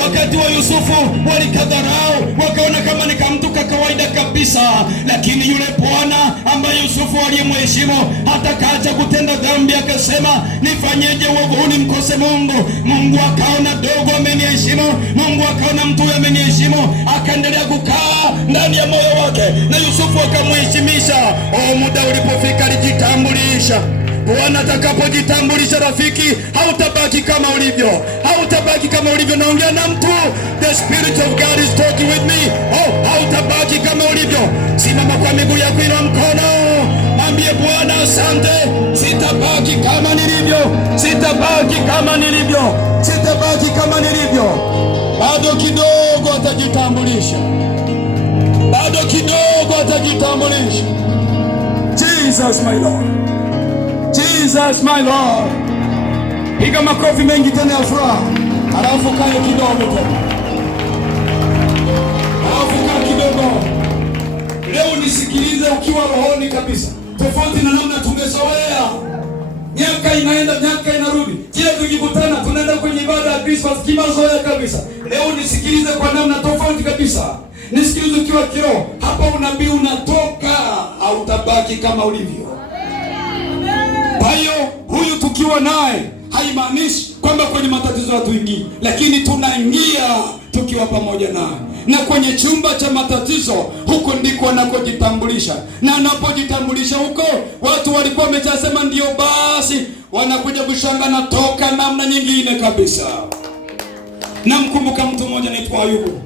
Wakati wa Yusufu walikadharau, wakaona kama ni mtu kawaida kabisa, lakini yule Bwana ambaye Yusufu aliyemheshimu hata kaacha kutenda dhambi, akasema nifanyeje uovu huu nimkose Mungu? Mungu akaona dogo ameniheshimu, Mungu akaona mtu ameniheshimu, akaendelea kukaa ndani ya moyo wake, na Yusufu akamheshimisha. Muda ulipofika alijitambulisha. Bwana atakapojitambulisha, rafiki, hautabaki kama ulivyo. Hautabaki kama ulivyo. Naongea na mtu. The Spirit of God is talking with me. Hautabaki kama ulivyo. Simama kwa miguu yako, ila mkono. Mwambie Bwana asante. Sitabaki kama nilivyo. sitabaki kama nilivyo, sitabaki kama nilivyo. Bado kidogo atajitambulisha, bado kidogo atajitambulisha. Jesus my Lord, Jesus my Lord. Piga makofi mengi tena ya furaha, alafu kae kidogo tena, alafu kae kidogo. Leo nisikilize ukiwa rohoni kabisa, tofauti na namna tungezoea. Miaka inaenda, miaka inarudi. Je, tukikutana tunaenda kwenye ibada ya Christmas kimazoea kabisa. Leo nisikilize kwa namna tofauti kabisa. Nisikilize ukiwa kiroho. Hapa unabii unatoka, hautabaki kama ulivyo. Kwa hiyo huyu tukiwa naye haimaanishi kwamba kwenye matatizo hatuingii, lakini tunaingia tukiwa pamoja naye. Na kwenye chumba cha matatizo, huko ndiko anakojitambulisha. Na anapojitambulisha huko, watu walikuwa wameshasema ndio basi, wanakuja kushanga na toka namna nyingine kabisa. Namkumbuka mtu mmoja anaitwa Ayubu.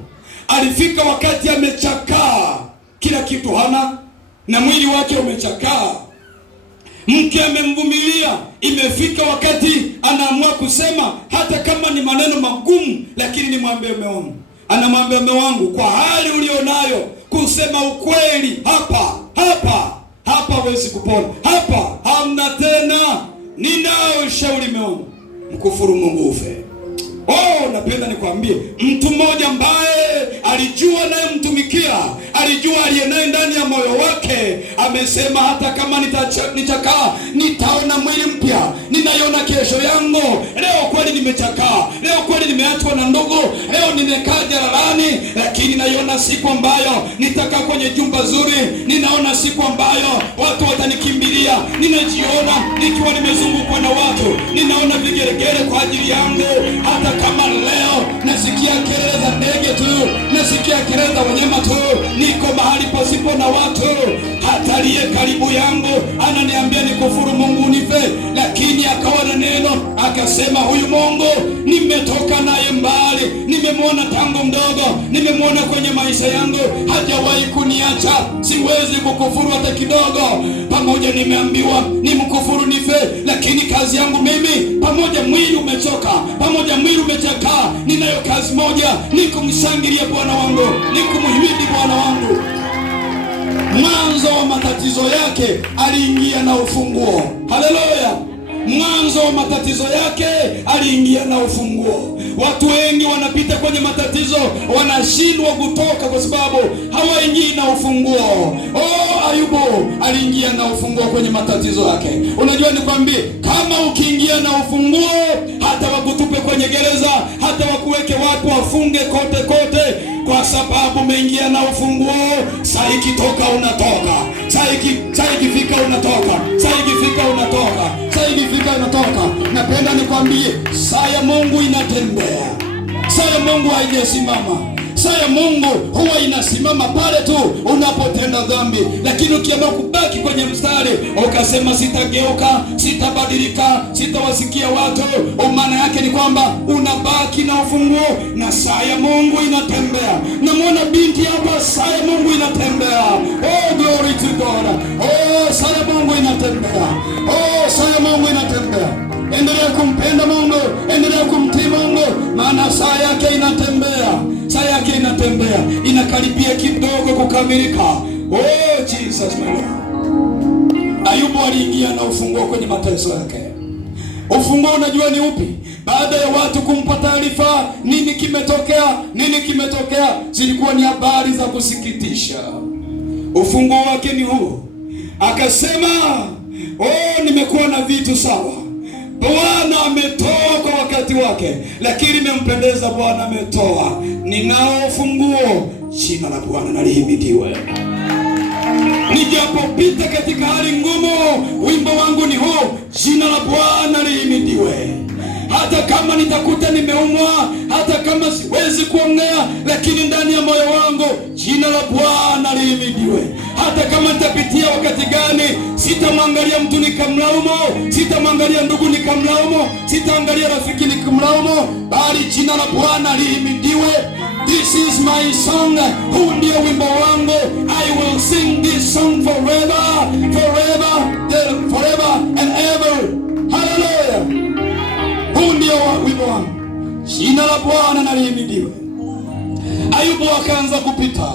Alifika wakati amechakaa, kila kitu hana na mwili wake umechakaa. Mke amemvumilia, imefika wakati anaamua kusema hata kama ni maneno magumu, lakini nimwambie mume wangu. Anamwambia mume wangu, kwa hali ulionayo, kusema ukweli hapa huwezi kupona. Hapa hamna tena. Ninao ushauri mume wangu, mkufuru Mungu ufe. Napenda nikwambie, mtu mmoja ambaye alijua naye mtumikia, alijua aliye naye ndani ya moyo wake, amesema hata kama nitakaa, nitaona mwili mpya, ninaiona kesho yangu. Leo kweli nimechakaa, leo kweli nimeachwa na ndugu, leo nimekaa jalalani, lakini naiona siku ambayo nitakaa kwenye jumba zuri, ninaona siku ambayo watu watanikimbilia, ninajiona nikiwa nimezungukwa na watu, ninaona vigeregere kwa ajili yangu. Hata kama leo nasikia kelele za ndege tu, nasikia kelele za wanyama tu, niko mahali pasipo na watu, hata aliye karibu yangu ananiambia nikufuru Mungu nife, lakini akawa na neno akasema, huyu Mungu nimetoka naye mbali, nimemwona tangu mdogo, nimemwona kwenye maisha yangu, hajawahi kuniacha, siwezi kukufuru hata kidogo. Pamoja nimeambiwa nimkufuru nife, lakini kazi yangu mimi, pamoja mwili umechoka, pamoja mwili umechakaa, ninayo kazi moja, ni kumshangilia Bwana wangu, ni kumhimidi Bwana wangu. Mwanzo wa matatizo yake aliingia na ufunguo. Haleluya! Mwanzo wa matatizo yake aliingia na ufunguo. Watu wengi wanapita kwenye matatizo, wanashindwa kutoka kwa sababu hawaingii na ufunguo. Ayubu aliingia na ufunguo kwenye matatizo yake. Unajua nikwambie, kama ukiingia na ufunguo, hata wakutupe kwenye gereza, hata wakuweke watu wafunge kote kote, kwa sababu umeingia na ufunguo. Saa ikitoka unatoka, saa ikifika unatoka, saa ikifika unatoka, saa ikifika unatoka. Napenda nikwambie, saa ya Mungu inatembea. Saa ya Mungu haijasimama. Saa ya Mungu huwa inasimama pale tu unapotenda dhambi. Lakini ukiamua kubaki kwenye mstari, ukasema sitageuka, sitabadilika, sitawasikia watu, maana yake ni kwamba unabaki na ufunguo, na saa ya Mungu inatembea. Namwona binti hapa, saa ya Mungu inatembea. Glory to God. Saa ya Mungu inatembea. Saa ya Mungu inatembea. Endelea kumpenda Mungu, endelea kumtii Mungu, maana saa yake inatembea. Saa yake inatembea, inakaribia kidogo kukamilika. Jesus my Lord. Ayubu aliingia na ufunguo kwenye mateso yake. Ufunguo unajua ni upi? Baada ya watu kumpa taarifa, nini kimetokea, zilikuwa ni habari za kusikitisha. Ufunguo wake ni huu. Akasema, nimekuwa na vitu sawa, Bwana ametoa kwa wakati wake, lakini imempendeza Bwana ametoa. Ninao ufunguo, jina la Bwana na lihimidiwe. Nijapopita katika hali ngumu, wimbo wangu ni huu, jina la Bwana lihimidiwe. Hata kama nitakuta nimeumwa, hata kama siwezi kuongea, lakini ndani ya moyo wangu jina la Bwana lihimidiwe. Hata kama nitapitia wakati gani, sitamwangalia mtu nikamlaumu, sitamwangalia ndugu nikamlaumu, sitaangalia rafiki nikamlaumu, bali jina la Bwana lihimidiwe. This is my song. Huu ndio wimbo wangu. I will sing this song forever and ever. Hallelujah. wangu. Jina la Bwana na lihimidiwe. Ayubu akaanza kupita.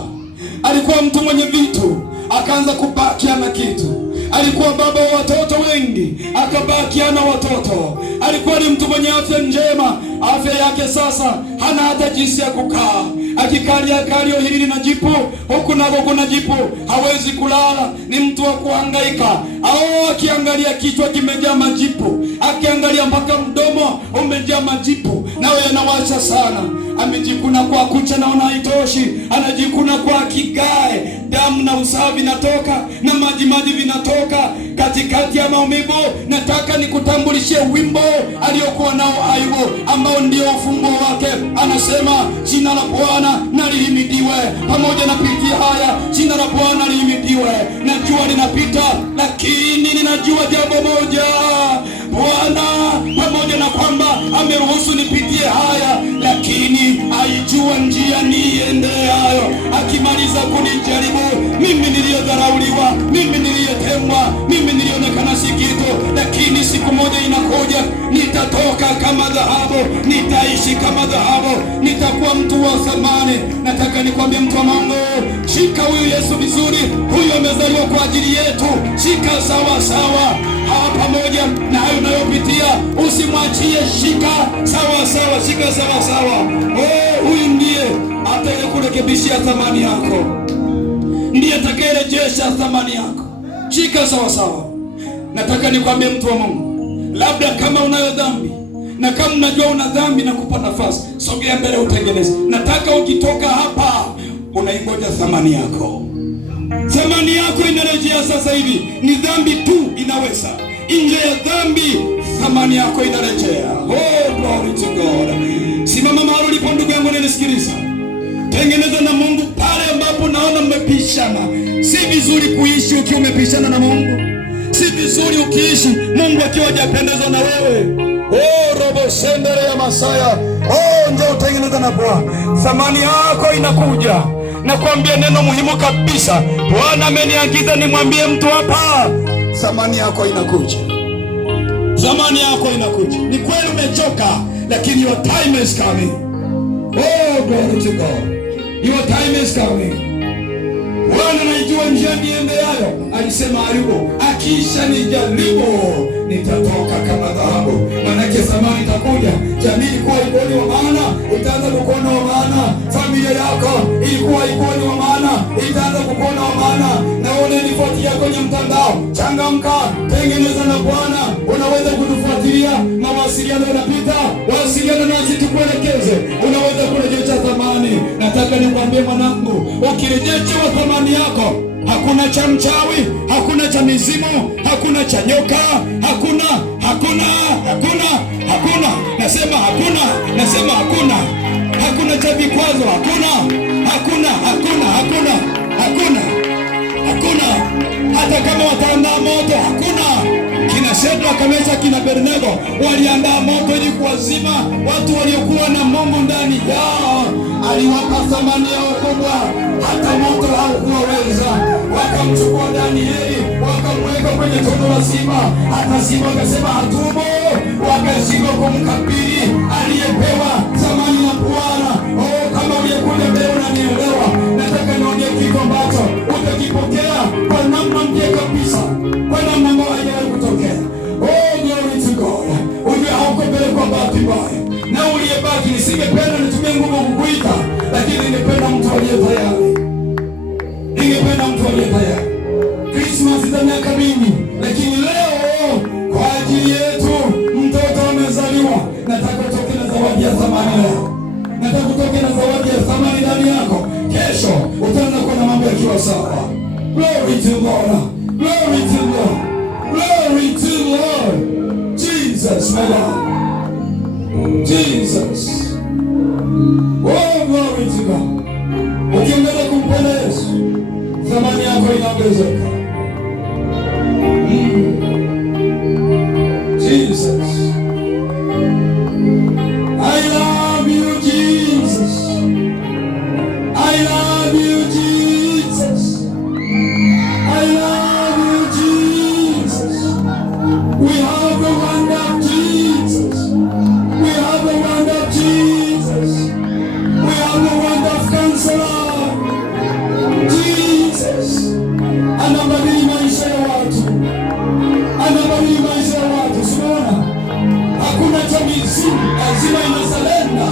Alikuwa mtu mwenye vitu, akaanza kubaki ana kitu. Alikuwa baba wa watoto wengi, akabaki ana watoto. Alikuwa ni mtu mwenye afya njema. Afya yake sasa hana hata jinsi ya kukaa. Akikalia kalio hili lina jipu, huku nako kuna jipu, hawezi kulala. Ni mtu wa kuhangaika. Au akiangalia kichwa kimejaa majipu, akiangalia mpaka mdomo umejaa majipu, nawe yanawasha sana. Amejikuna kwa kucha, naona haitoshi, anajikuna kwa kigae. Damu na usaha vinatoka na maji vinatoka katikati ya maumivu. Nataka nikutambulishie wimbo aliokuwa nao Ayubu, ambao ndio ufunguo wake. Anasema jina la Bwana na lihimidiwe. Pamoja na pitia haya, jina la Bwana lihimidiwe. Najua linapita, lakini ninajua jambo moja. Bwana pamoja na kwamba ameruhusu nipitie haya, lakini aijua njia niendeayo. Akimaliza kunijaribu mimi, niliyodharauliwa, mimi niliyetengwa, mimi nilionekana si kitu, lakini siku moja inakuja, nitatoka kama dhahabu, nitaishi kama dhahabu, nitakuwa mtu wa thamani. Nataka nikwambie mtu wa Mungu, shika huyu Yesu vizuri. Huyu amezaliwa kwa ajili yetu. Shika sawa sawa. Pamoja na hayo unayopitia, usimwachie. Shika sawa sawa, shika sawa sawa. Huyu ndiye atakayekurekebishia thamani yako, ndiye atakayerejesha thamani yako. Shika sawa sawa. Nataka nikwambie mtu wa Mungu, labda kama unayo dhambi, na kama unajua una dhambi, na kupa nafasi, sogea mbele utengeneze. Nataka ukitoka hapa unaingoja thamani yako. Thamani yako inarejea sasa hivi. Ni dhambi tu inaweza. Nje ya dhambi thamani yako inarejea. Oh, glory to God. Simama mahali ulipo ndugu yangu, nisikiliza. Tengeneza na Mungu pale ambapo naona mmepishana. Si vizuri kuishi ukiwa umepishana na Mungu. Si vizuri ukiishi Mungu akiwa hajapendezwa na wewe. Oh, robo sendere ya Masaya. Oh, njoo tengeneza na Bwana. Thamani yako inakuja. Nakwambia neno muhimu kabisa. Bwana ameniagiza nimwambie mtu hapa, thamani yako inakuja. Thamani yako inakuja. Ni kweli umechoka, lakini your time is coming. Oh, glory to God. Your time is coming. Bwana anajua njia niendeayo. Alisema Ayubu, akisha nijaribu nitatoka kama dhahabu. Manake thamani itakuja. Jamii ilikuwa ikoni wa maana, itaanza kukuona wa maana. Familia yako ilikuwa ikoni wa maana, itaanza kukuona wa maana. Na unanifuatilia kwenye mtandao, changamka, tengeneza na Bwana. Unaweza kutufuatilia, mawasiliano yanapita, wasiliana nasi tukuelekeze. Unaweza kurejesha thamani. Nataka nikwambie mwanangu, ukirejesha thamani yako, hakuna cha mchawi, hakuna cha mizimu, hakuna cha nyoka, hakuna. Nasema hakuna cha vikwazo, hakuna. Hata kama wataandaa moto, hakuna. Kina Shadraka, Meshaki, kina Abednego waliandaa moto ili kuwazima watu waliokuwa na Mungu ndani yao. Aliwapa thamani yao kubwa, hata moto haukuwaweza. Wakamchukua Danieli, wakamweka kwenye tundu la simba. Hata simba akasema hatumo, wakashindwa kumkabili aliyepewa thamani na Bwana. Oh, kama uliyekuja mbele unanielewa, nataka niongee kitu ambacho utakipokea kwa namna mpya kabisa, kwa namna ambayo haijawahi kutokea. Oh, glory to God. Ujue hauko mbele kwa bahati mbaya. Na uliyebaki, nisingependa nitumie nguvu kukuita, lakini ningependa mtu aliye tayari. Christmas ina miaka mingi, lakini leo kwa ajili yetu mtoto amezaliwa. Nataka utoke na zawadi ya thamani leo. Nataka utoke na zawadi ya thamani ndani yako. Kesho utaanza kuona mambo yakiwa sawa. Glory to God. Glory to God. Glory to Lord. Jesus, my God. Jesus. Oh, glory to God. Ukiendelea kumpenda Yesu, thamani yako inaongezeka. Jesus. I love you, Jesus. I love you, Jesus. I love you, Jesus. We have the wonder of Jesus. We have the lazima inasalenda,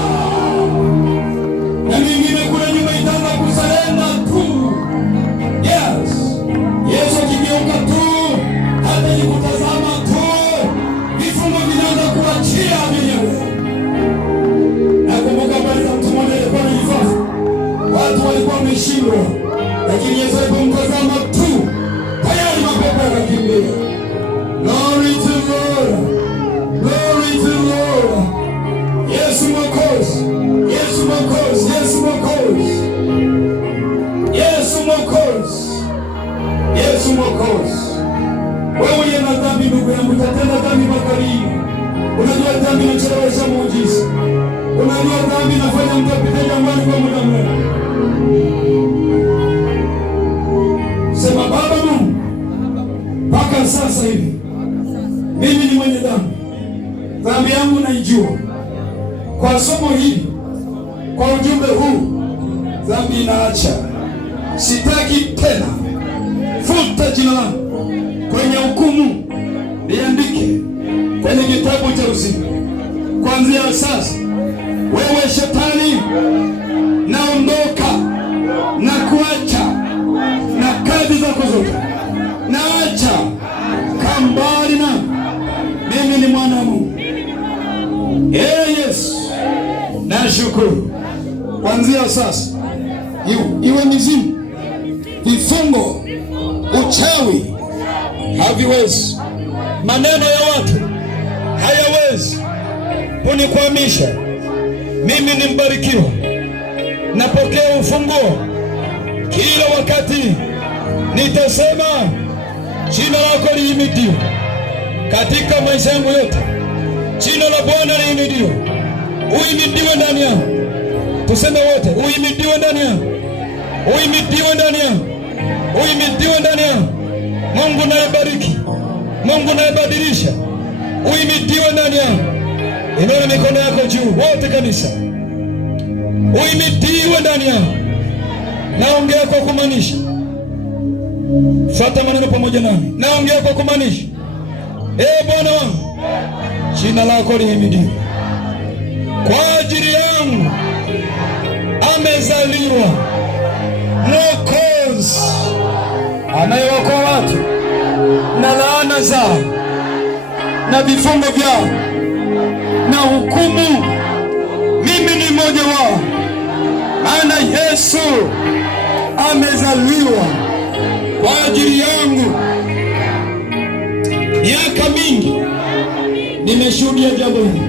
na mingine kule nyuma itaanza kusalenda tu. Yes, Yesu akigeuka tu, hata nikutazama tu, vifungo vinaanza kuachia vyenyewe. Nakumbuka habari za mtu mmoja alikuwa anajifunza, watu walikuwa wameshindwa, lakini Yesu alipomtazama tu, tayari mapepo yakakimbia. Glory to God. Glory to Lord. Yesu Mwokozi. Yesu Mwokozi. Yesu Mwokozi. Yesu Mwokozi. Yesu Mwokozi. Wewe uliye na dhambi ndugu yangu, utatenda dhambi mpaka lini? Unajua dhambi inachelewesha muujiza. Unajua dhambi inafanya mtu apite jangwani kwa muda mrefu. Sema Baba Mungu, mpaka sasa hivi mimi ni mwenye dhambi. Dhambi yangu naijua. Kwa somo hili, kwa ujumbe huu, dhambi inaacha. Sitaki tena. Futa jina langu kwenye hukumu, liandike kwenye kitabu cha uzima. Kuanzia sasa, wewe shetani, naondoka na kuacha na kazi zako zote. Naacha kambali na mimi ni mwana wa Mungu. Yes, nashukuru. Kuanzia sasa, iwe mizimu, vifungo, uchawi haviwezi, maneno ya watu hayawezi kunikwamisha. Mimi ni mbarikiwa, napokea ufunguo. Kila wakati nitasema jina lako lihimidiwe katika maisha yangu yote. Jina la Bwana lihimidiwe. Uhimidiwe ndani yangu. Tuseme wote, uhimidiwe ndani yangu. Uhimidiwe ndani yangu. Uhimidiwe ndani yangu. Mungu nayebariki, Mungu nayebadilisha, uhimidiwe ndani yangu. Inua mikono yako juu wote kanisa. Uhimidiwe ndani yangu. Naongea kwa kumaanisha. Fuata maneno pamoja nami. Naongea kwa kumaanisha. Bwana wangu, jina lako lihimidiwe. Kwa ajili yangu amezaliwa Mwokozi anayeokoa watu na laana zao na vifungo vyao na hukumu. Mimi ni mmoja wao, maana Yesu amezaliwa kwa ajili yangu. Miaka mingi nimeshuhudia jambo hili,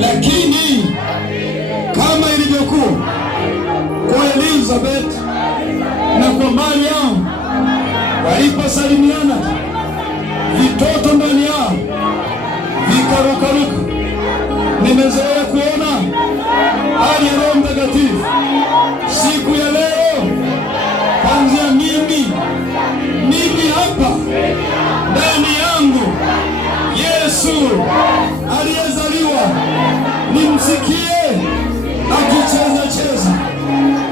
lakini kama ilivyokuwa kwa Elizabeth na kwa Mariamu waliposalimiana, vitoto ndani yao vikarukaruka, nimezoea kuona hali ya Roho Mtakatifu siku ya leo. Kwanza mimi hapa ndani yangu, Yesu aliyezaliwa, nimsikie akicheza cheza,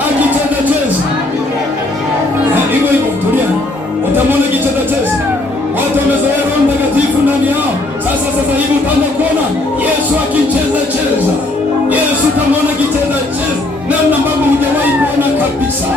akitenda cheza. Hivyo tulia, utamwona akicheza cheza. Watu wamezoea Roho Mtakatifu ndani yao. Sasa hivi utaanza kuona Yesu akicheza cheza. Yesu utamwona akicheza cheza namna ambavyo hujawahi kuona kabisa.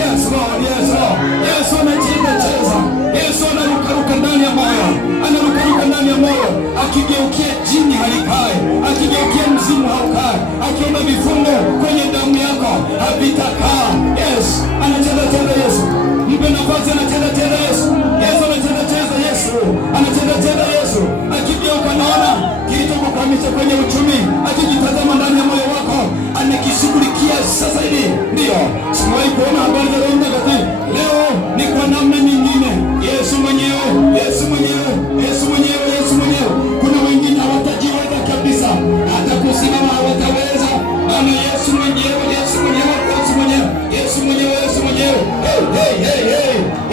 Yes Lord, yes Lord. Yesu anacheza cheza. Yesu anarukaruka ndani ya moyo, anarukaruka ndani ya moyo, akigeukia jini halikai, akigeukia mzimu haukai, akiona vifungo kwenye damu yako havitakaa. Yes, anacheza cheza Yesu. Mpe nafasi, anacheza cheza Yesu. Yesu anacheza cheza Yesu. Anacheza cheza Yesu. Akigeuka naona kilichokukwamisha kwenye uchumi, akijitazama ndani ya moyo wako, anakishughulikia sasa hivi. Ndio, simewahi kuona habari za Roho Mtakatifu. Leo ni kwa namna nyingine. Yesu mwenyewe, Yesu mwenyewe, Yesu mwenyewe, Yesu mwenyewe. Kuna wengine hawatajiweza kabisa, hata kusimama hawataweza. Ana Yesu mwenyewe, Yesu mwenyewe, Yesu mwenyewe, Yesu mwenyewe, Yesu mwenyewe. Hey.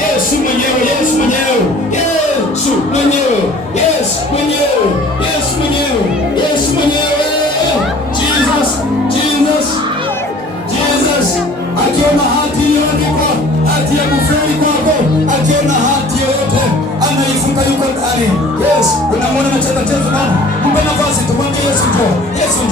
Yesu mwenyewe, Yesu mwenyewe, Yesu mwenyewe, Yesu mwenyewe, Yesu mwenyewe, Yesu mwenyewe. Jesus. Akiona hati iliyoandikwa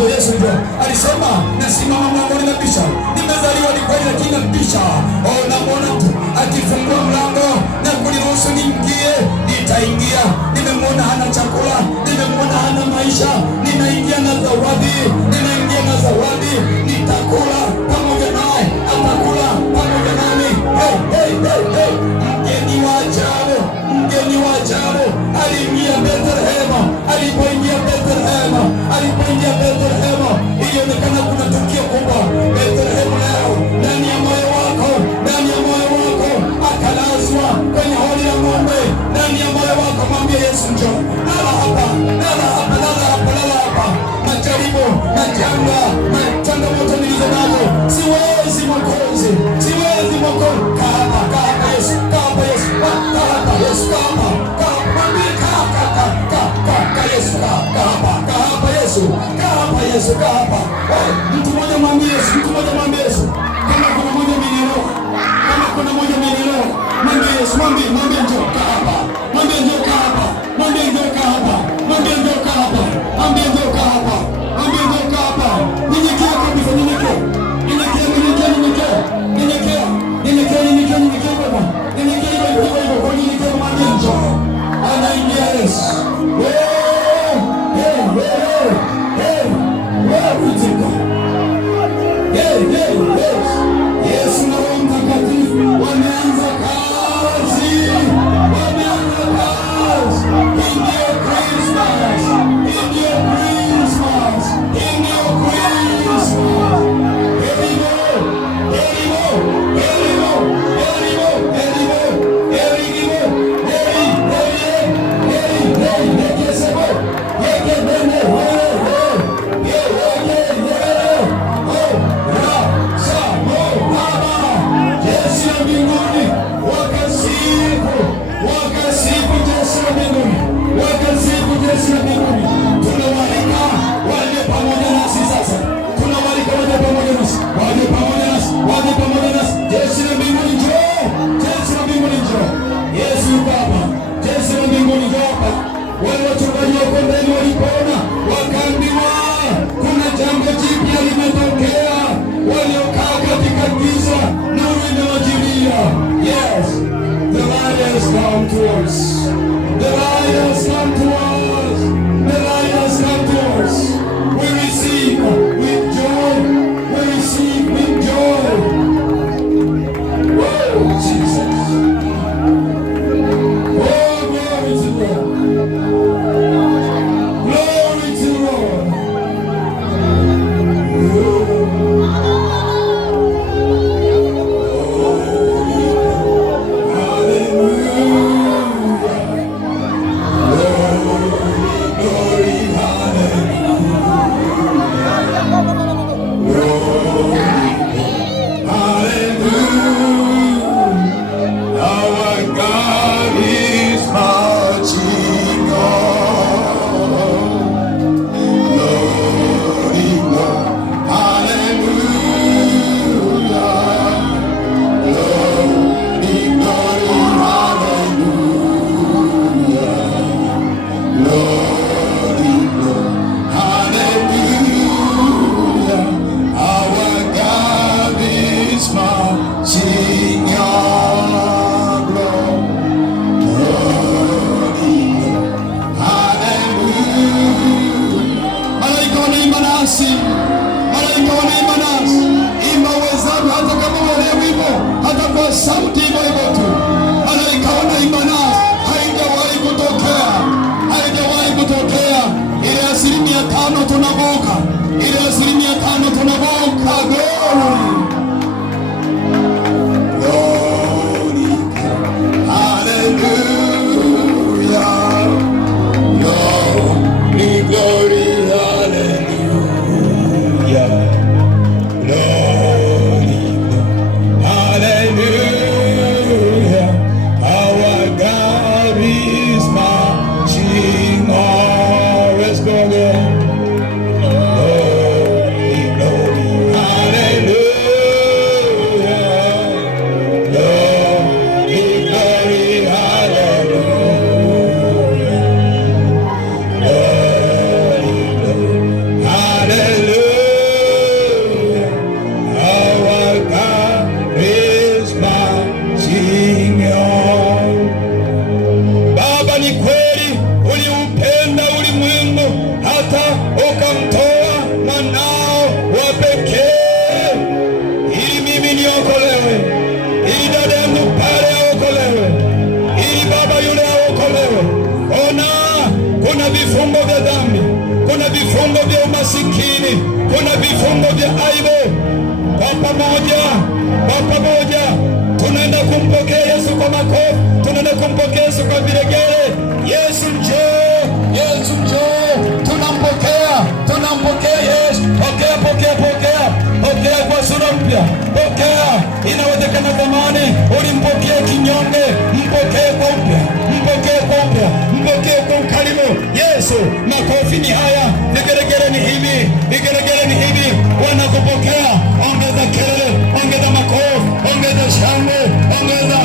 njoo, Yesu njoo. Alisema nasimama mlangoni nabisha. Nimezaliwa ni kweli lakini nabisha. Oh, namwona mtu akifungua mlango na kuniruhusu niingie, nitaingia. Nimemwona hana chakula, nimemwona hana maisha, ninaingia na zawadi, ninaingia na zawadi. Nitakula pamoja naye, atakula pamoja nami. Hey, hey, hey, hey. Mgeni wa ajabu, mgeni wa ajabu aliingia Bethlehema. Alipoingia Bethlehema, alipoingia Bethlehema, ilionekana kuna tukio kubwa. Bethlehema leo ndani ya moyo wako, ndani ya moyo wako, akalazwa kwenye hori ya ng'ombe. Ndani ya moyo wako mwambie Yesu njoo. Lala hapa, lala hapa, lala hapa, lala hapa. Majaribu, majanga, changamoto nilizo nazo, siwezi Mwokozi, siwezi Mwokozi. Kaa hapa, kaa hapa Yesu, kaa hapa Yesu, kaa hapa Yesu, kaa hapa, kaa mwambie kaa Yesu, kaa hapa Yesu, kaa hapa Yesu, kaa hapa. Mtu mmoja mwambie Yesu, mtu mmoja mwambie Yesu. Kama kuna mmoja amenielewa, kama kuna mmoja amenielewa, mwambie Yesu, mwambie njoo kaa hapa, mwambie njoo kaa hapa, mwambie njoo kaa hapa, mwambie njoo kaa hapa, mwambie njoo kaa hapa, mwambie njoo kaa hapa. Nyenyekea kabisa, nyenyekea, nyenyekea, nyenyekea, nyenyekea, nyenyekea, nyenyekea, nyenyekea, nyenyekea Baba, nyenyekea hivyo hivyo, kwa nyenyekea mwambie njoo. Anaingia Yesu. Yesu na Roho Mtakatifu wameanza kazi, wameanza kazi. Ndio Christmas, ndio Christmas, ndio Christmas. Eribo, eribo, eribo, eribo, eribo, eribo, nekesebo, nekebene, Yesu wa mbinguni, tunawalika waje pamoja nasi sasa. Tunawalika waje pamoja nasi, waje pamoja nasi, waje pamoja nasi. Yesu wa mbinguni njoo, Yesu wa mbinguni njoo. Yesu yuko hapa, Yesu wa mbinguni njoo hapa. Wale wachungaji wa kondeni walipoona wakaambiwa kuna jambo jipya limetokea. Waliokaa katika giza, nuru imewajilia. Yes, the light has come to us. The light has come to us. The light has come to us. We receive with joy. We receive with joy. Oh, Jesus. Oh, glory to God. Glory to Lord. Sauti hivyo hivyo tu, malaika wanaimba nasi. Haijawahi kutokea. Ile 5% tunavuka, ile 5% tunavuka. Glory, hallelujah, glory, hallelujah, hallelujah. umasikini, kuna vifungo vya aibu. Kwa pamoja tunaenda kumpokea Yesu kwa makofi, tunaenda kumpokea Yesu kwa vigelegele. Yesu njoo, Yesu njoo, tunampokea Yesu. Pokea kwa sura mpya, pokea. Inawezekana zamani ulimpokea kinyonge, mpokee kwa upya, mpokee kwa ukarimu. Yesu, makofi ni haya, vigelegele ni hivi, wanakupokea. Ongeza kelele, ongeza makofi, ongeza shangwe, ongeza.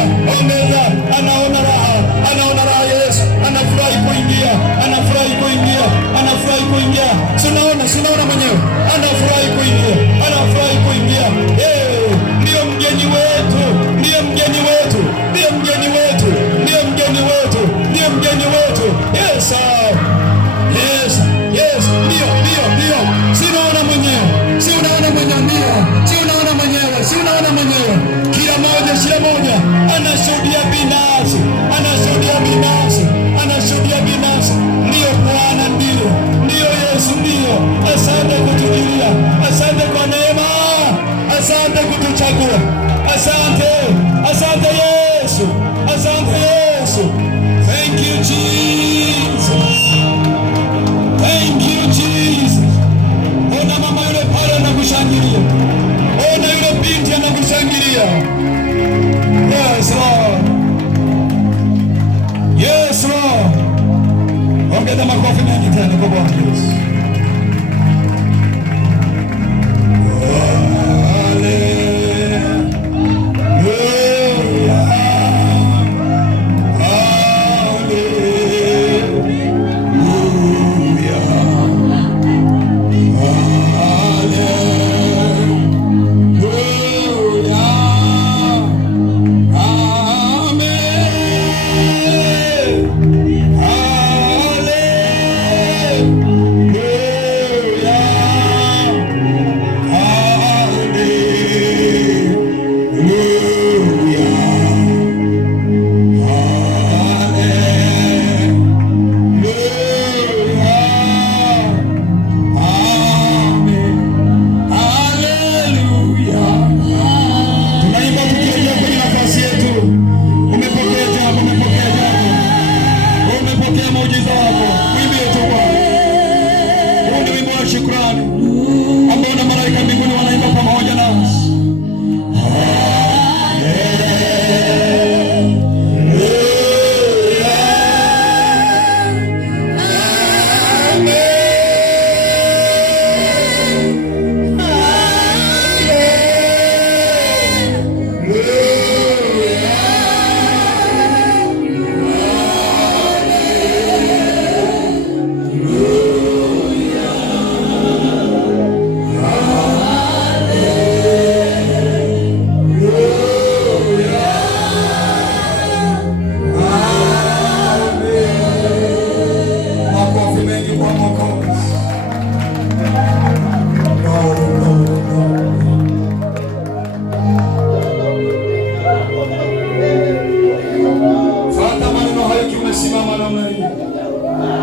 Anaona raha Yesu, anafurahi kuingia. Sinaona mwenyewe, anafurahi kuingia. Ndiyo mgeni wetu. Yes, ndio. Sinaona mwenyewe. Kila moja anashuhudia binafsi. Ndio Bwana, ndio Yesu, ndio. Asante kutujilia, asante kwa neema, asante kutuchagua, asante Yesu. Thank you Jesus. Ona mama yule pale anakushangilia, ona yule binti anakushangilia. Yes Lord. Ongeza makofi mengi tena kwa Bwana Yesu.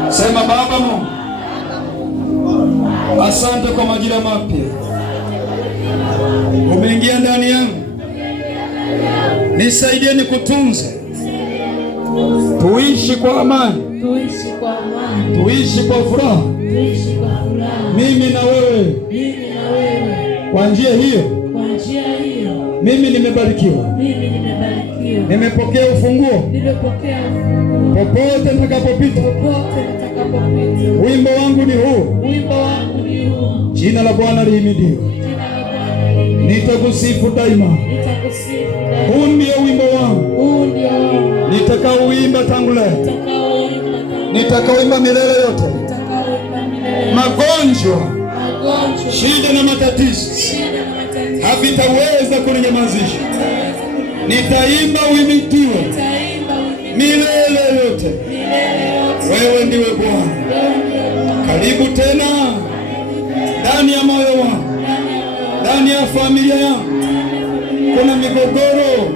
Sema Baba Mungu, asante kwa majira mapya umeingia ndani yangu, nisaidie nikutunze, tuishi kwa amani, tuishi kwa furaha, mimi na wewe. Kwa njia hiyo mimi nimebarikiwa, nimepokea ufunguo popote nitakapopita. Wimbo wangu ni huu, jina la Bwana lihimidiwe, nitakusifu daima. Huu ndio wimbo wangu nitakaoimba tangu leo, nitakaoimba milele yote. Magonjwa, shida na matatizo havitaweza kuninyamazisha. Nitaimba uhimidiwe milele yote. Wewe ndiwe Bwana. Karibu tena ndani ya moyo wangu, ndani ya familia yangu. Kuna migogoro,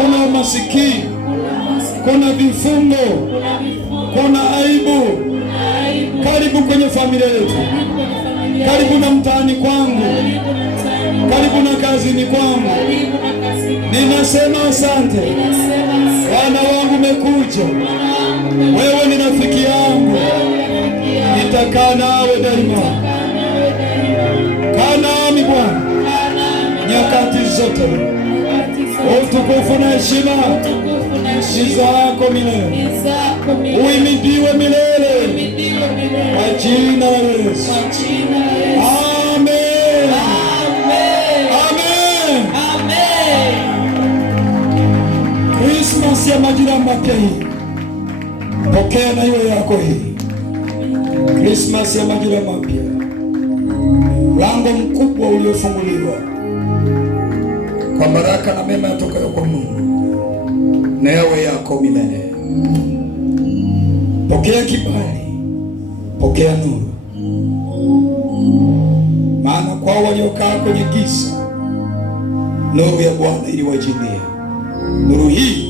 kuna umasikini, kuna vifungo, kuna aibu. Karibu kwenye familia yetu, karibu na mtaani kwangu, karibu na kazini kwangu. Ninasema asante. Bwana wangu umekuja, wewe ni rafiki yangu, nitakaa nawe daima. Kaa nami Bwana nyakati zote. Utukufu na heshima ni zako milele, uimidiwe milele kwa jina la Yesu. Amen. Amen. Christmas ya majira mapya hii, pokea na iwe yako hii. Christmas ya majira mapya, mlango mkubwa uliofunguliwa kwa baraka na mema yatokayo kwa Mungu, na yawe yako milele. Pokea kibali, pokea nuru, maana kwao waliokaa kwenye giza nuru ya Bwana iliwajilia. Nuru hii